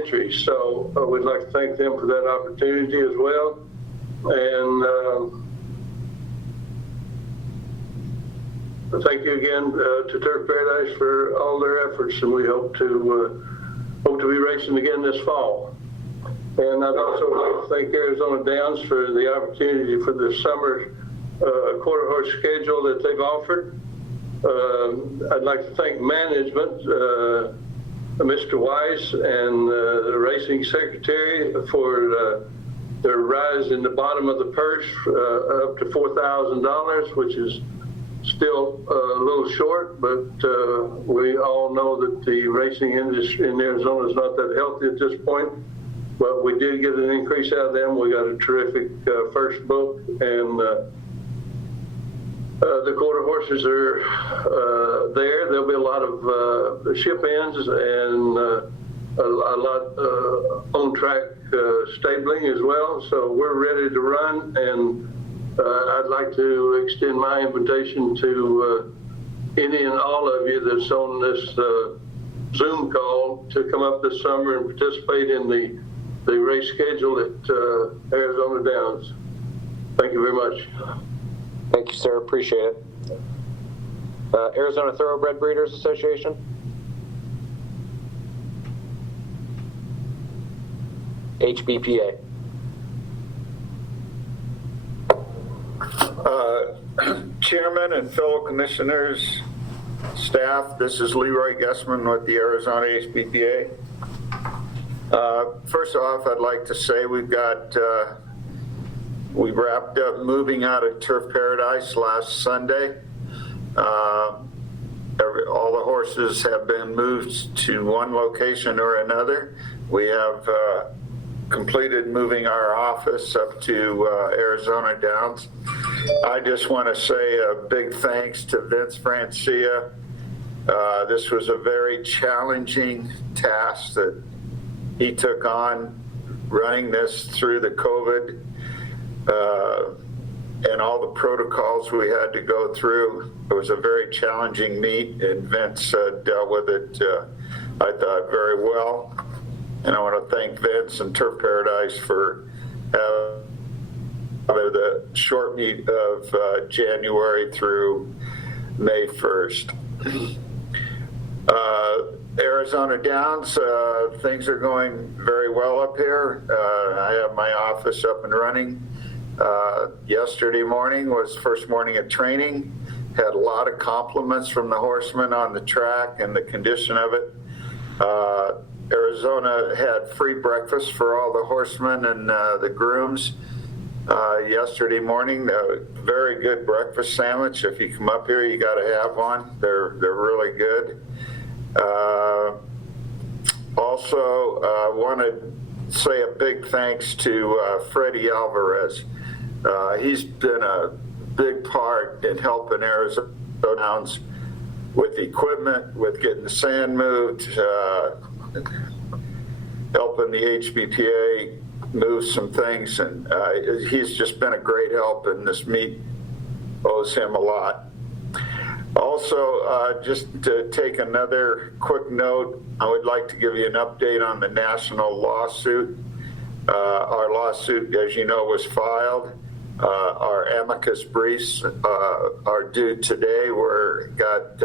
entries. So we'd like to thank them for that opportunity as well. And thank you again to Turf Paradise for all their efforts, and we hope to be racing again this fall. And I'd also like to thank Arizona Downs for the opportunity for the summer quarter horse schedule that they've offered. I'd like to thank management, Mr. Weiss and the racing secretary for their rise in the bottom of the purse up to $4,000, which is still a little short, but we all know that the racing industry in Arizona is not that healthy at this point. But we did get an increase out of them. We got a terrific first book, and the quarter horses are there. There'll be a lot of ship ends and a lot on track stabling as well. So we're ready to run, and I'd like to extend my invitation to any and all of you that's on this Zoom call to come up this summer and participate in the race schedule at Arizona Downs. Thank you very much. Thank you, sir. Appreciate it. Arizona Thoroughbred Breeders Association. HBPA. Chairman and fellow commissioners, staff, this is Leroy Guessman with the Arizona HBPA. First off, I'd like to say we wrapped up moving out of Turf Paradise last Sunday. All the horses have been moved to one location or another. We have completed moving our office up to Arizona Downs. I just want to say a big thanks to Vince Francia. This was a very challenging task that he took on, running this through the COVID and all the protocols we had to go through. It was a very challenging meet, and Vince dealt with it, I thought, very well. And I want to thank Vince and Turf Paradise for the short meet of January through May 1st. Arizona Downs, things are going very well up here. I have my office up and running. Yesterday morning was first morning of training. Had a lot of compliments from the horsemen on the track and the condition of it. Arizona had free breakfast for all the horsemen and the grooms yesterday morning. Very good breakfast sandwich. If you come up here, you got to have one. They're really good. Also, I want to say a big thanks to Freddie Alvarez. He's been a big part in helping Arizona Downs with the equipment, with getting the sand moved, helping the HBPA move some things, and he's just been a great help, and this meet owes him a lot. Also, just to take another quick note, I would like to give you an update on the national lawsuit. Our lawsuit, as you know, was filed. Our amicus briefs are due today. We've got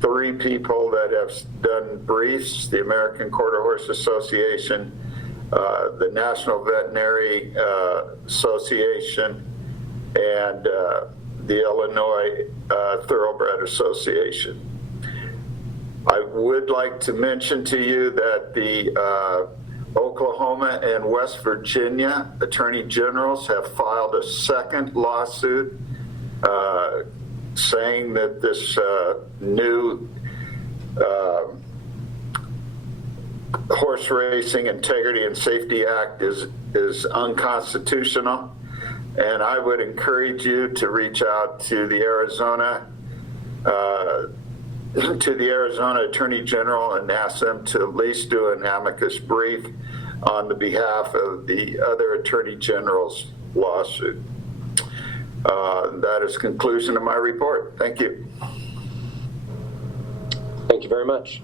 3 people that have done briefs: the American Quarter Horse Association, the National Veterinary Association, and the Illinois Thoroughbred Association. I would like to mention to you that the Oklahoma and West Virginia Attorney Generals have filed a second lawsuit saying that this new Horse Racing Integrity and Safety Act is unconstitutional. And I would encourage you to reach out to the Arizona Attorney General and ask them to at least do an amicus brief on the behalf of the other Attorney General's lawsuit. That is conclusion of my report. Thank you. Thank you very much.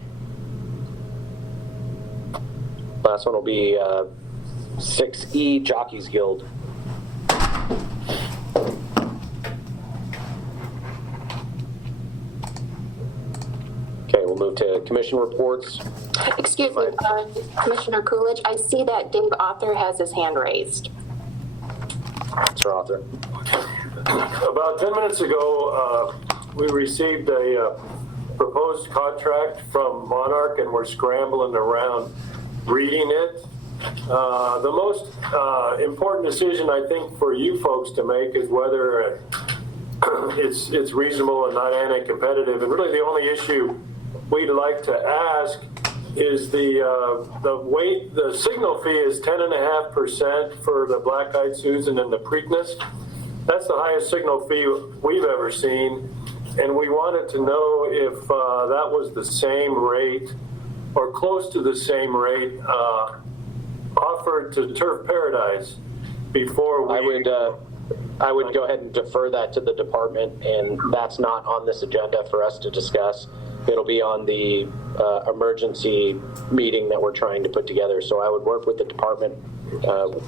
Last one will be 6E, Jockeys Guild. Okay, we'll move to commission reports. Excuse me, Commissioner Coolidge, I see that Dave Author has his hand raised. Mr. Author. About 10 minutes ago, we received a proposed contract from Monarch, and we're scrambling around reading it. The most important decision, I think, for you folks to make is whether it's reasonable and not anti-competitive. And really, the only issue we'd like to ask is the signal fee is 10.5% for the Black-Eyed Susan and the Preakness. That's the highest signal fee we've ever seen, and we wanted to know if that was the same rate or close to the same rate offered to Turf Paradise before we... I would go ahead and defer that to the department, and that's not on this agenda for us to discuss. It'll be on the emergency meeting that we're trying to put together. So I would work with the department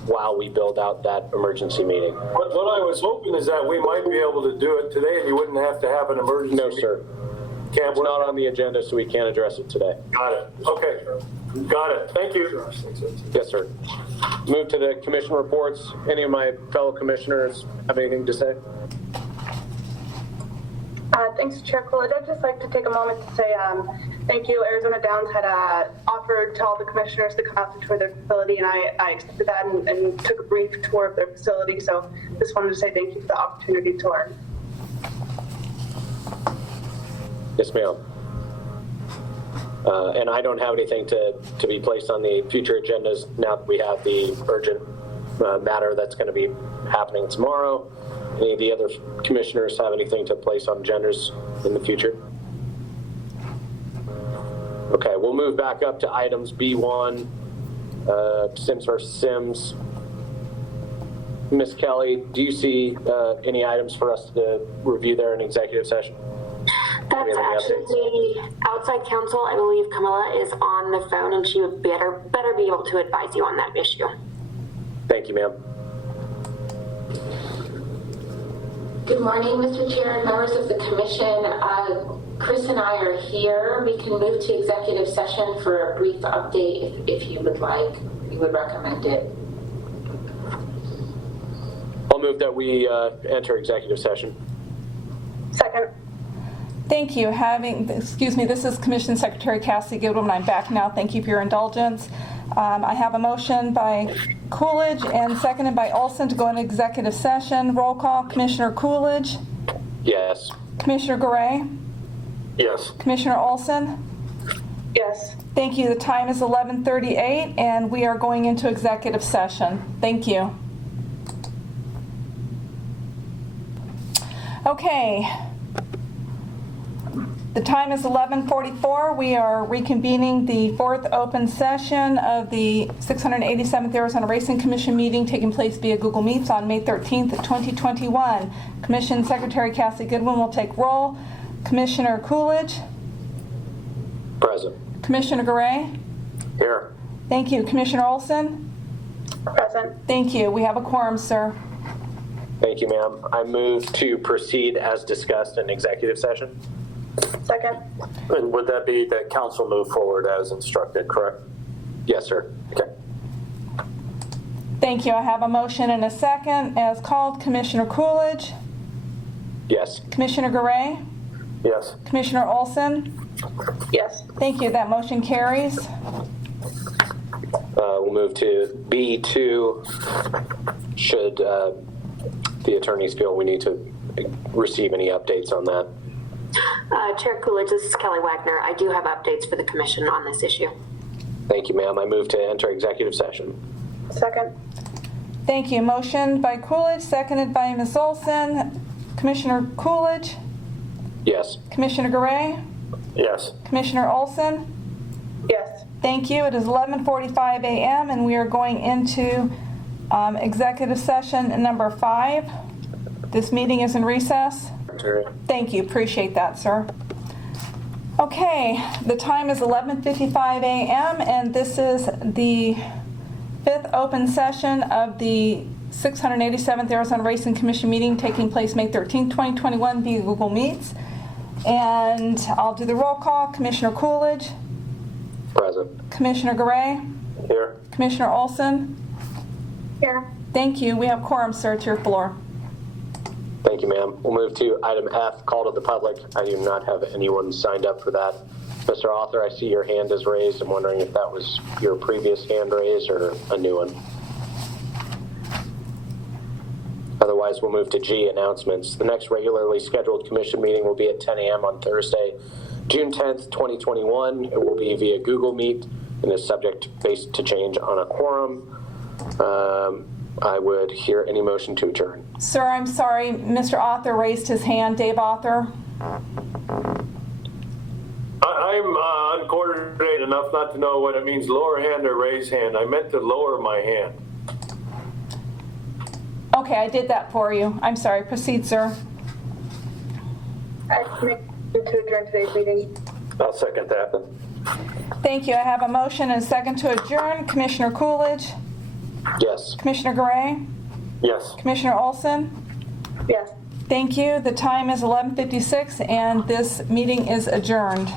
while we build out that emergency meeting. What I was hoping is that we might be able to do it today, and you wouldn't have to have an emergency No, meeting. sir. It's not on the agenda, so we can't address it today. Got it. Okay. Got it. Thank you. Yes, sir. Move to the commission reports. Any of my fellow commissioners have anything to say? Thanks, Chair Coolidge. I'd just like to take a moment to say thank you. Arizona Downs had offered to all the commissioners to come out to tour their facility, and I accepted that and took a brief tour of their facility. So just wanted to say thank you for the opportunity to learn. Yes, ma'am. And I don't have anything to be placed on the future agendas now that we have the urgent matter that's going to be happening tomorrow. Any of the other commissioners have anything to place on agendas in the future? Okay, we'll move back up to items B1, Sims versus Sims. Ms. Kelly, do you see any items for us to review there in executive session? That's actually outside counsel. I believe Camilla is on the phone, and she would better be able to advise you on that issue. Thank you, ma'am. Good morning, Mr. Chair and members of the commission. Chris and I are here. We can move to executive session for a brief update if you would like. We would recommend it. I'll move that we enter executive session. Second. Thank you. This is Commission Secretary Cassie Goodwin. I'm back now. Thank you for your indulgence. I have a motion by Coolidge and seconded by Olson to go into executive session. Roll call. Commissioner Coolidge? Yes. Commissioner Garay? Yes. Commissioner Olson? Yes. Thank you. The time is 11:38 and we are going into executive session. Thank you. Okay. The time is 11:44. We are reconvening the fourth open session of the 687th Arizona Racing Commission meeting taking place via Google Meets on May 13th, 2021. Commission Secretary Cassie Goodwin will take roll. Commissioner Coolidge? Present. Commissioner Garay? Here. Thank you. Commissioner Olson? Present. Thank you. We have a quorum, sir. Thank you, ma'am. I move to proceed as discussed in executive session. Second. And would that be that council move forward as instructed, correct? Yes, sir. Okay. Thank you. I have a motion and a second. As called, Commissioner Coolidge? Yes. Commissioner Garay? Yes. Commissioner Olson? Yes. Thank you. That motion carries. We'll move to B2. Should the attorneys feel we need to receive any updates on that? Chair Coolidge, this is Kelly Wagner. I do have updates for the commission on this issue. Thank you, ma'am. I move to enter executive session. Second. Thank you. Motion by Coolidge, seconded by Ms. Olson. Commissioner Coolidge? Yes. Commissioner Garay? Yes. Commissioner Olson? Yes. Thank you. It is 11:45 a.m. and we are going into executive session number 5. This meeting is in recess. Thank you. Appreciate that, sir. Okay, the time is 11:55 a.m. and this is the 5th open session of the 687th Arizona Racing Commission meeting taking place May 13, 2021 via Google Meets. And I'll do the roll call. Commissioner Coolidge? Present. Commissioner Garay? Here. Commissioner Olson? Here. Thank you. We have quorum, sir. To your floor. Thank you, ma'am. We'll move to item F, call to the public. I do not have anyone signed up for that. Mr. Author, I see your hand is raised. I'm wondering if that was your previous hand raised or a new one. Otherwise, we'll move to G, announcements. The next regularly scheduled commission meeting will be at 10 a.m. on Thursday, June 10th, 2021. It will be via Google Meet and is subject based to change on a quorum. I would hear any motion to adjourn. Sir, I'm sorry. Mr. Author raised his hand. Dave Author. I'm uncoordinated enough not to know what it means, lower hand or raise hand. I meant to lower my hand. Okay, I did that for you. I'm sorry. Proceed, sir. I make to adjourn today's meeting. I'll second that. Thank you. I have a motion and a second to adjourn. Commissioner Coolidge? Yes. Commissioner Garay? Yes. Commissioner Olson? Yes. Thank you. The time is 11:56 and this meeting is adjourned.